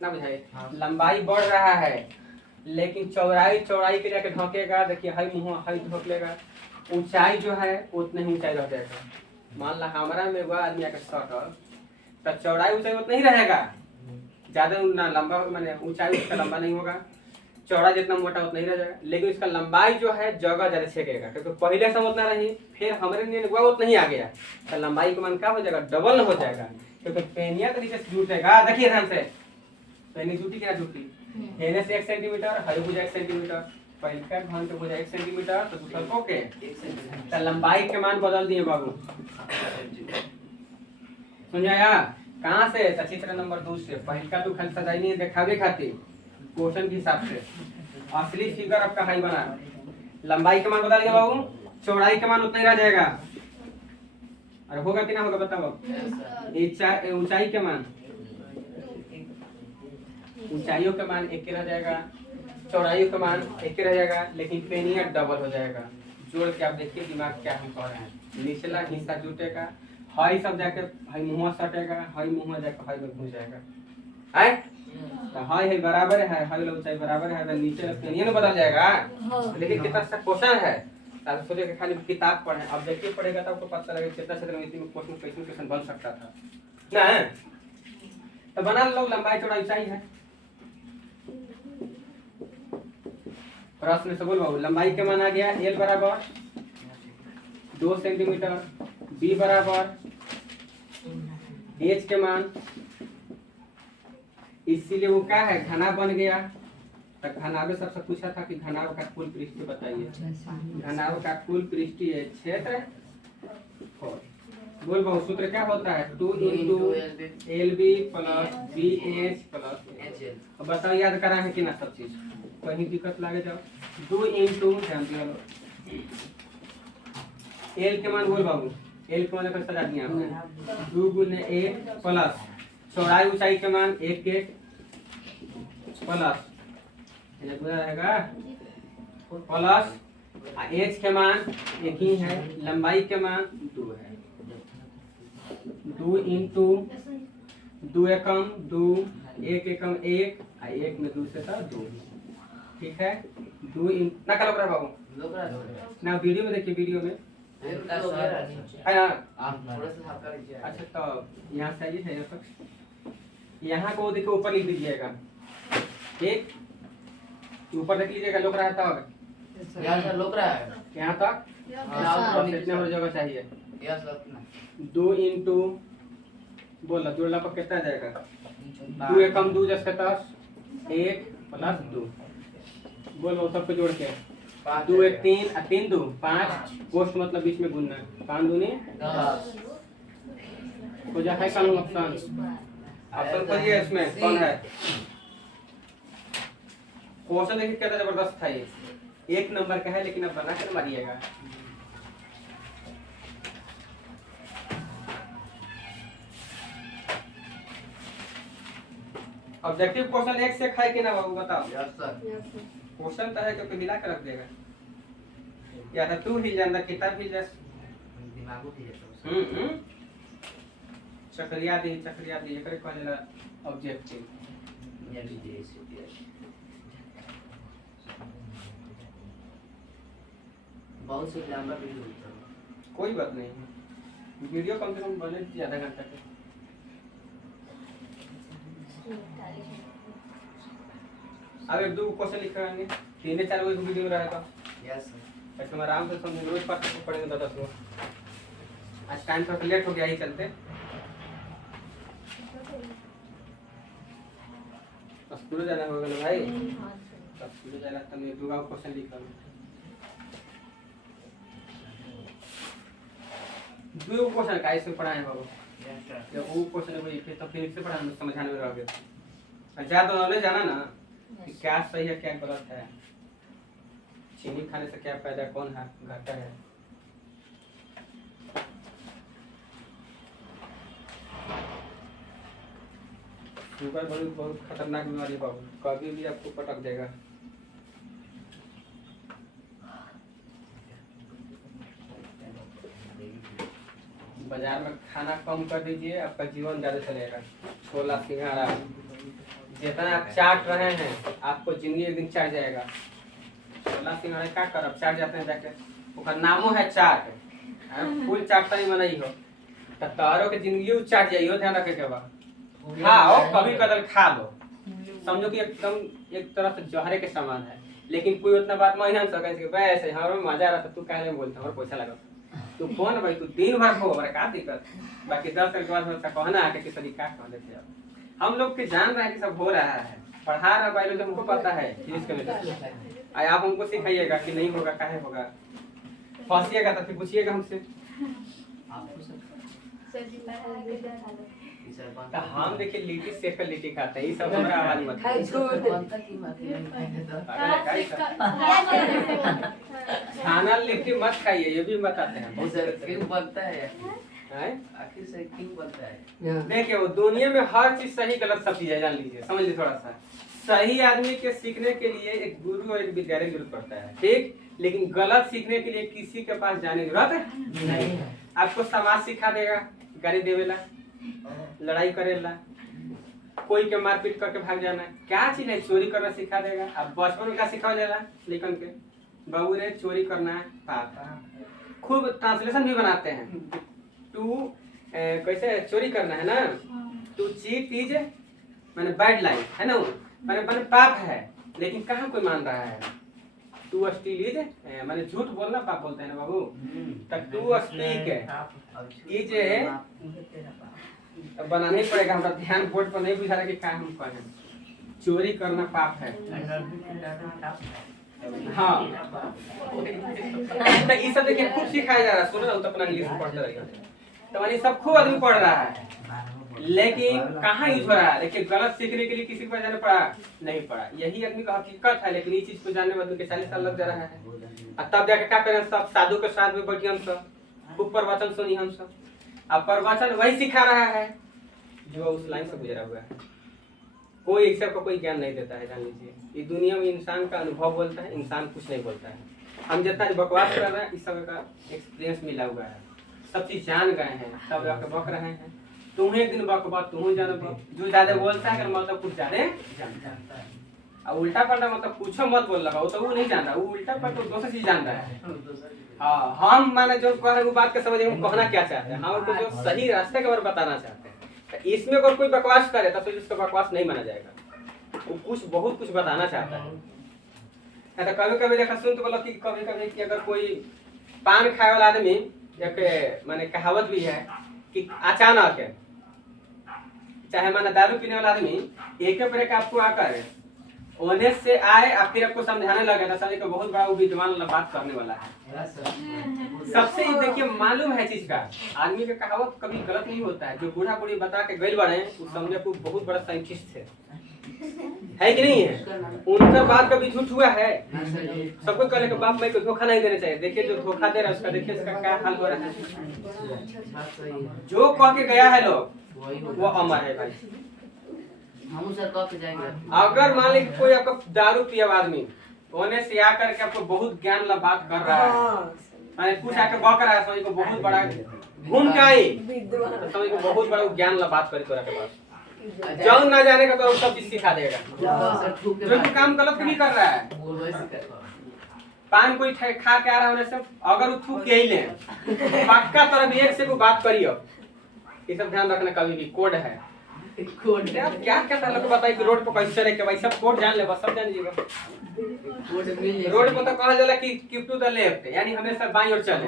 ना बुझाए। लंबाई बढ़ रहा है लेकिन चौड़ाई के जाके ढकेगा। देखिए हाई मुंह हाई ढक लेगा, ऊंचाई जो है उतने ही ऊंचाई रह जाएगा। मान ला हमारा में वह आदमी आके सटल, तो चौड़ाई ऊंचाई उतना ही रहेगा, ज्यादा ना लंबा, माने ऊंचाई उसका लंबा नहीं होगा, चौड़ा जितना मोटा उतना ही रह जाएगा। लेकिन इसका लंबाई जो है जगह ज्यादा छेकेगा, क्योंकि पहले से उतना रही, फिर हमारे लिए वो उतना ही आ गया, तो लंबाई का मान क्या हो जाएगा, डबल हो जाएगा। क्योंकि पेनिया तरीके से जुटेगा। देखिए ध्यान से, पेनी जुटी क्या जुटी, हेने से 1 सेंटीमीटर, हरी भुजा 1 सेंटीमीटर, पहले घन के भुजा 1 सेंटीमीटर, तो दूसरा को के 1 सेंटीमीटर। तो लंबाई के मान बदल दिए बाबू, समझाया कहाँ से? तो चित्र नंबर 2 से। पहले का तो खाली सजाई नहीं दिखावे खातिर क्वेश्चन के हिसाब से, असली फिगर आपका हाई बना। लंबाई का मान बदल गया बाबू, चौड़ाई का मान उतना ही रह जाएगा। अरे होगा कि ना होगा बताओ। ऊंचाई के मान, ऊंचाइयों का मान एक रह जाएगा, चौड़ाइयों का मान एक रह जाएगा, लेकिन पेनिया डबल हो जाएगा। जोड़ के आप देखिए दिमाग क्या हम कह रहे हैं। निचला हिस्सा जुटेगा, हाई सब जाके हाई मुंह सटेगा, हाई मुंह जाके हाई में घुस जाएगा। है तो हाई है बराबर है, हाई ऊंचाई बराबर है, तो नीचे पेनिया बदल जाएगा। लेकिन कितना अच्छा क्वेश्चन है, ताकि सोचे खाली किताब पढ़े, अब देखिए पढ़ेगा तो आपको पता लगेगा कितना क्षेत्र में क्वेश्चन बन सकता था ना। तो बना लो, लंबाई चौड़ाई ऊंचाई है। प्रश्न से बोल बाबू, लंबाई के मान आ गया L बराबर 2 सेंटीमीटर, B बराबर H के मान, इसीलिए वो क्या है, घनाभ बन गया। तो घनाभ सबसे पूछा था कि घनाभ का कुल पृष्ठ बताइए। घनाभ का कुल पृष्ठीय क्षेत्र 4। बोल बहु सूत्र क्या होता है 2 into LB plus BH plus. अब बताओ याद करा है कि ना सब चीज, कहीं दिक्कत लागे जाओ। 2 इंटू ध्यान दिया L के मान बोल बाबू, L के मान कैसे सजा दिया हमने 2 गुने 1 प्लस चौड़ाई ऊंचाई के मान 1 1 प्लस ये पूरा रहेगा प्लस H के मान एक ही है, लंबाई के मान 2 है। 2 इंटू 2 एकम 2 1 एकम 1 आ 1 में 2 से था 2। ठीक है 2 ना करो कर बाबू ना वीडियो में देखिए, वीडियो में है ना। अच्छा तो यहाँ से आइए है यहाँ तक, यहाँ को देखिए ऊपर लिख दीजिएगा ठीक, ऊपर देख लीजिएगा लोग रहा तक यहाँ से लोग रहा है यहाँ तक इतने बड़ी जगह चाहिए। 2 इंटू बोला 2 पर कितना जाएगा 2 एकम 2 जैसे 10 1 प्लस 2 बोलो सबको जोड़ के 2 1 3 और 3 2 5 पोस्ट मतलब बीच में गुनना 5 दूनी 10 हो जा है कानून ऑप्शन ऑप्शन करिए इसमें कौन है क्वेश्चन देखिए कितना जबरदस्त था ये, 1 नंबर का है लेकिन अब बना कर मारिएगा। ऑब्जेक्टिव क्वेश्चन एक से खाए कि ना बाबू बताओ। क्वेश्चन तो है क्योंकि मिला कर रख देगा, या तो तू हिल जाना किताब हिल जा चक्रिया दी एकरे कहला ऑब्जेक्टिव। बहुत से लंबा वीडियो कोई बात नहीं, वीडियो कम से कम बने आधा घंटा के। अब 1 2 क्वेश्चन लिख करेंगे 3 4 गो वीडियो में रहेगा। यस ऐसे हम आराम से समझ रोज पढ़ पढ़ेंगे 10 गो। आज टाइम थोड़ा लेट हो गया ही चलते स्कूल जाना होगा ना भाई, स्कूल जाना तो मैं 2 क्वेश्चन लिख लूँ। 2 क्वेश्चन का इसमें पढ़ाए बाबू, जब वो क्वेश्चन को लिखे तो फिर से पढ़ाने समझाने में रहोगे। ज्यादा नॉलेज जाना ना कि क्या सही है क्या गलत है, चीनी खाने से क्या फायदा कौन है घाटा है। शुगर बहुत खतरनाक बीमारी बाबू, कभी भी आपको पटक देगा। बाजार में खाना कम कर दीजिए, आपका जीवन ज्यादा चलेगा। छोला सिंघाड़ा जितना आप चाट रहे हैं आपको जिंदगी एक दिन चाट जाएगा। छोला सिंघाड़ा क्या कर अब चाट जाते हैं जाके, उसका नामो है चाट, फुल चाटता ही मनाई हो तो तारों के जिंदगी चाट जाइए। ध्यान रखे के बाद खाओ कभी कदर खा लो, समझो कि एकदम एक तरह से जहरे के समान है, लेकिन कोई उतना बात नहीं हम सके वैसे हमारे मजा आ रहा था तू कहने में बोलता हमारे पैसा लगा तू कौन भाई, तू दिन भर खो हमारा क्या दिक्कत। बाकी 10 साल के बाद उसका कहना है कि तरीका कह देते हैं। हम लोग के जान रहे हैं कि सब हो रहा है, पढ़ा रहा बायोलॉजी हमको पता है फिजिक्स केमिस्ट्री, आप हमको सिखाइएगा कि नहीं होगा काहे होगा, फंसिएगा तो फिर पूछिएगा हमसे। तो हम देखिए लिट्टी सेक कर लिट्टी खाते हैं, ये सब हमारा आवाज मत खाना लिट्टी मत खाइए, ये भी बताते हैं क्यों बनता है आखिर से क्यों बनता है। देखिए वो दुनिया में हर चीज सही गलत सब चीज है, जान लीजिए समझ लीजिए थोड़ा सा। सही आदमी के सीखने के लिए एक गुरु और एक विद्यालय जरूरत पड़ता है ठीक, लेकिन गलत सीखने के लिए किसी के पास जाने की जरूरत नहीं। आपको समाज सिखा देगा, गाली देवेला, लड़ाई करेला, कोई के मारपीट करके भाग जाना, क्या चीज है, चोरी करना सिखा देगा। अब बचपन में क्या सिखाया जाएगा लेकिन के बाबू रे चोरी करना है पाप, खूब ट्रांसलेशन भी बनाते हैं। तू कैसे चोरी करना है ना, तू चीट इज मैंने बैड लाइफ है ना, मैंने पाप है, लेकिन कहाँ कोई मान रहा है। तू स्टील इज मैंने झूठ बोलना पाप बोलते हैं ना बाबू, तब तू स्पीक इज बनाना ही पड़ेगा। हमारा ध्यान बोर्ड पर नहीं बुझा रहा कि क्या हम कहें। चोरी करना पाप है, हाँ तो ये सब देखिए खूब सिखाया जा रहा है। सुनो ना तो अपना इंग्लिश पढ़ते रहिए। तो मानी सब खूब आदमी पढ़ रहा है, लेकिन कहाँ यूज हो रहा है? देखिए गलत सीखने के लिए किसी को जाने पड़ा नहीं पड़ा, यही आदमी का हकीकत है। लेकिन ये चीज को जानने में आदमी के 40 साल लग जा रहा है। और तब जाके क्या करें? सब साधु के साथ में बैठे हम सब खूब प्रवचन सुनी हम सब। अब प्रवचन वही सिखा रहा है जो उस लाइन से गुजरा हुआ है। कोई एक सबको कोई ज्ञान नहीं देता है। जान लीजिए ये दुनिया में इंसान का अनुभव बोलता है, इंसान कुछ नहीं बोलता है। हम जितना बकवास कर रहे हैं इस सब का एक्सपीरियंस मिला हुआ है, सब चीज जान गए हैं, सब जाके बक रहे हैं। तुम्हें एक दिन बकवा तुम जानब, जो ज्यादा बोलता है मतलब कुछ ज्यादा जानता है। और उल्टा पलटा मतलब कुछ मत बोल लगा, वो तो वो नहीं जान रहा, वो उल्टा पलटा दूसरी चीज जान रहा है। हाँ हम माने जो कह रहे हैं वो बात का समझ हम कहना क्या चाहते हैं, हम उनको जो सही रास्ते के बारे में बताना चाहते हैं। तो इसमें अगर कोई बकवास करे तो फिर उसका बकवास नहीं माना जाएगा, वो कुछ बहुत कुछ बताना चाहता है। तो कभी कभी देखा सुन तो बोला कि कभी कभी कि अगर कोई पान खाए वाला आदमी, एक माने कहावत भी है कि अचानक है, चाहे माना दारू पीने वाला आदमी एक ब्रेक आपको आकर होने से आए और फिर आपको समझाने लगे तो समझे को बहुत बड़ा विद्वान बात करने वाला है। सबसे ये देखिए मालूम है चीज का, आदमी का कहावत कभी गलत नहीं होता है। जो बूढ़ा बूढ़ी बता के गए बड़े उस समझे को बहुत बड़ा साइंटिस्ट थे, है कि नहीं है? उनका बात कभी झूठ हुआ है? सबको कहने के बाप भाई को धोखा नहीं देना चाहिए। देखिए जो धोखा दे रहा है उसका देखिए इसका क्या हाल हो रहा है। जो कह के गया है लोग वो अमर है भाई। हम सर कब के जाएंगे? अगर मान लीजिए कोई आपको दारू पिया आदमी होने से आकर के आपको बहुत ज्ञान ला बात कर रहा है, मैंने कुछ आके बक रहा है, समझ को बहुत बड़ा घूम के आई तो समझ को बहुत बड़ा ज्ञान ला बात करे तोरा के पास, जान ना जाने का तो सब चीज सिखा देगा। जो कि काम गलत नहीं कर रहा है, पान कोई खा के आ रहा होने से अगर वो थूक के ही ले पक्का तरफ एक से को बात करियो। ये सब ध्यान रखना, कभी भी कोड है कोड है। अब क्या कहता है लोग बताइए कि रोड पर कैसे चले के भाई सब कोड जान ले, बस सब जान लीजिएगा। रोड पर तो कहा जाला कि कीप टू द लेफ्ट, यानी हमेशा बाईं ओर चले।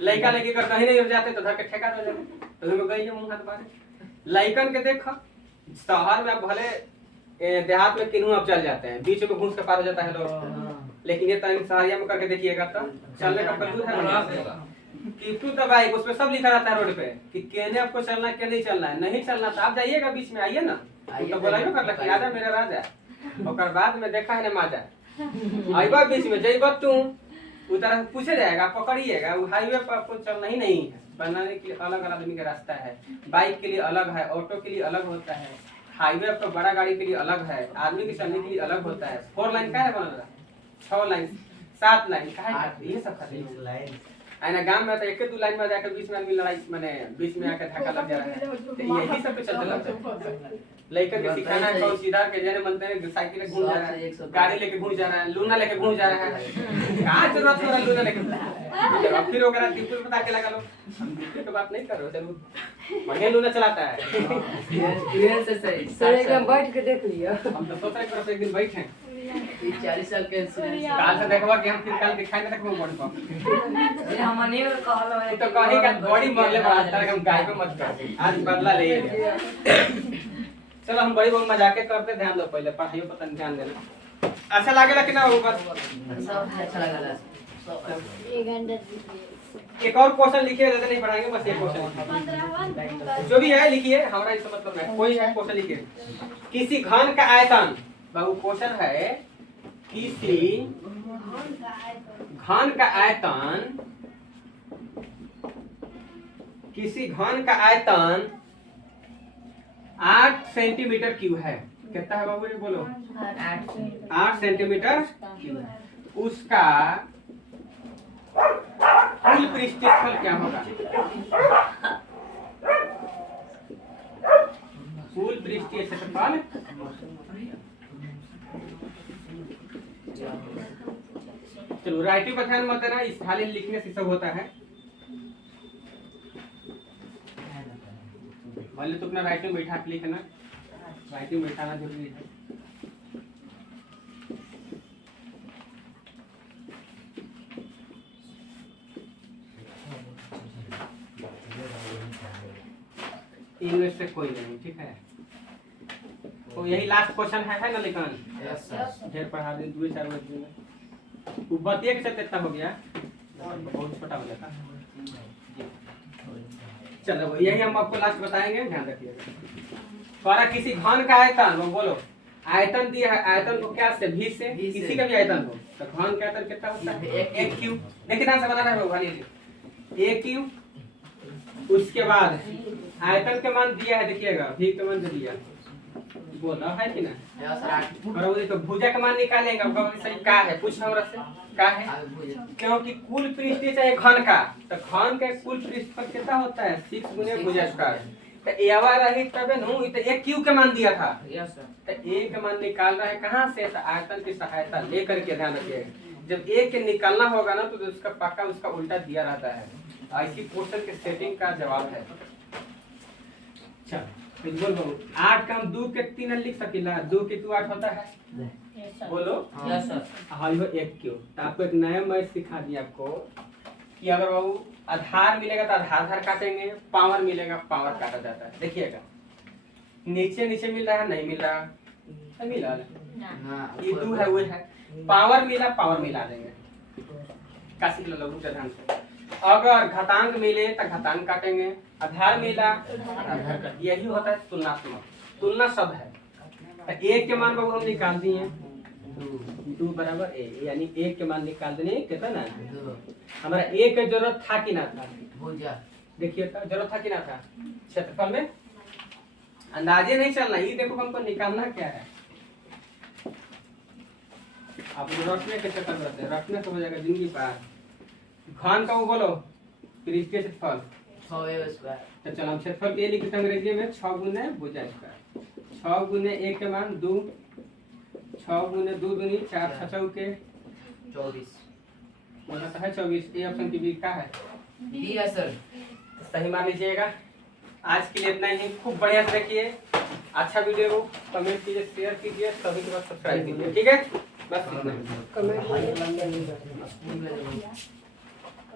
लड़का लड़की अगर कहीं नहीं जाते तो धर के ठेका दे जाते, तो हमें गई मुंह हाथ मारे। लड़कन के देखो शहर में भले देहात में किन्हू अब चल जाते हैं, बीच में घूस के पार हो जाता है लोग, लेकिन ये शहरिया में करके देखिएगा तो चलने का कलूर है। कीप टू द बाइक उसमें सब लिखा रहता है रोड पे कि केने आपको चलना है के नहीं चलना है। नहीं चलना तो आप जाइएगा बीच में, आइए ना, तो बोलाइयो कर लग आजा मेरा राजा। और बाद में देखा है ना माजा आइबा बीच में जइबा तू उधर पूछे जाएगा, पकड़िएगा। वो हाईवे पर आपको चलना ही नहीं है, बनाने के लिए अलग अलग आदमी का रास्ता है। बाइक के लिए अलग है, ऑटो के लिए अलग होता है, हाईवे पर बड़ा गाड़ी के लिए अलग है, आदमी के चलने के लिए अलग होता है। 4 लाइन का है बना, 6 लाइन 7 लाइन का है, ये सब का ना गांव में तो एक 2 लाइन में जाकर बीच में आदमी लड़ाई माने बीच में आकर धक्का लग जा रहा है। तो यही सब पे चलते लगता है। लड़का के सिखाना है कौन सीधा के जने मनते हैं साइकिल ले घूम जा रहा है, गाड़ी लेके घूम जा रहा है, लूना लेके घूम जा रहा है। कहां जरूरत है लूना लेके? अब फिर वगैरह टिप्पू बता के लगा लो, हम टिप्पू की बात नहीं कर रहे, चलो बढ़िया लूना चलाता है। ये से सही सर एकदम बैठ के देख लिया। हम तो सोच रहे हैं एक दिन बैठे 40 साल के काल से देखवा कि हम फिर कल दिखाई ना देखबो बॉडी पर। ये हमने कहलो है तो कहीं का बॉडी मरले बाद तक हम गाय पे मत कर, आज बदला ले लिया। चलो हम बड़ी बहुत मजाक करते, ध्यान दो पहले पढ़ाइयो पर ध्यान देना। अच्छा लागेला कि ना वो बात? सब अच्छा लगा सब। एक और क्वेश्चन लिखिए, ज्यादा नहीं पढ़ाएंगे, बस एक क्वेश्चन जो भी है लिखिए, हमारा इसका मतलब है कोई है क्वेश्चन लिखिए। किसी घन का आयतन, बाबू क्वेश्चन है किसी घन का आयतन, किसी घन का आयतन 8 सेंटीमीटर क्यूब है। कितना है बाबू, बोलो? 8 सेंटीमीटर क्यूब है। उसका कुल पृष्ठफल क्या होगा? कुल पृष्ठीय क्षेत्रफल चलो राइटिंग पर ध्यान मत देना, इस खाली लिखने से सब होता है। पहले तो अपना राइटिंग बैठा के लिखना, राइटिंग बैठाना जरूरी है। इनमें से कोई नहीं, ठीक है? तो यही लास्ट क्वेश्चन है ना लिखन? ढेर पढ़ा दे 2-4 बजे में। वो बतिया के चलते इतना हो गया, बहुत छोटा हो जाता। चलो यही हम आपको लास्ट बताएंगे, ध्यान रखिएगा। द्वारा किसी घन का आयतन, वो बोलो आयतन दिया है, आयतन को क्या से, भी से, किसी का भी आयतन हो तो घन का आयतन कितना होता है, एक क्यूब। देखिए ध्यान से बनाना है, घन एक क्यूब। उसके बाद आयतन के मान दिया है, देखिएगा भी के मान दिया बोला है कि ना। और वो तो भुजा का मान निकालेंगे, सही का है, पूछ हमरा से का है, क्योंकि कुल पृष्ठ चाहे घन का, तो घन का कुल पृष्ठफल कितना होता है 6 गुने भुजा स्क्वायर। तो एवा रही तबे नु, ये तो एक क्यू के मान दिया था, तो ए के मान निकाल रहा है कहाँ से, तो आयतन की सहायता लेकर के। ध्यान रखिएगा जब ए के निकालना होगा ना तो उसका पक्का उसका उल्टा दिया रहता है। ऐसी क्वेश्चन के सेटिंग का जवाब है। चलो बोलो 8 का हम 2 के 3 लिख सकिला, 2 के 2 8 होता है, बोलो यस सर। हाँ यो एक क्यों। तो आपको एक नया मैथ सिखा दिया आपको कि अगर वो आधार मिलेगा तो आधार काटेंगे, पावर मिलेगा पावर काटा जाता है। देखिएगा नीचे नीचे मिल रहा है, नहीं मिल रहा, नहीं मिला ये 2 है वो है, पावर मिला पावर मिला देंगे। काशी के लोग ध्यान से, अगर घातांक मिले तो घातांक काटेंगे, आधार मिला आधार काट, यही होता है तुलनात्मक। तुलना शब्द है। तो एक के मान को हम निकाल दिए 2 बराबर ए, यानी एक के मान निकाल देने कितना ना, हमारा एक की जरूरत था कि ना था, देखिए था जरूरत था कि ना था। क्षेत्रफल में अंदाजे नहीं चलना, ये देखो हमको निकालना क्या है। आप रखने के चक्कर में रखने से हो जाएगा जिंदगी पार। घन का वो बोलो पृष्ठीय क्षेत्रफल, तो चलो हम क्षेत्रफल के लिख देते हैं अंग्रेजी में 6 गुने भुजा स्क्वायर। 6 गुने 1 के मान 2, 6 गुने 2 दूनी 4 6 चौके 24 मतलब है 24। ये ऑप्शन की बी का है, बी है सर। सही मान लीजिएगा। आज के लिए इतना ही, खूब बढ़िया से देखिए। अच्छा वीडियो को कमेंट कीजिए, शेयर कीजिए, सभी के बाद सब्सक्राइब कीजिए, ठीक है। बस इतना ही। कमेंट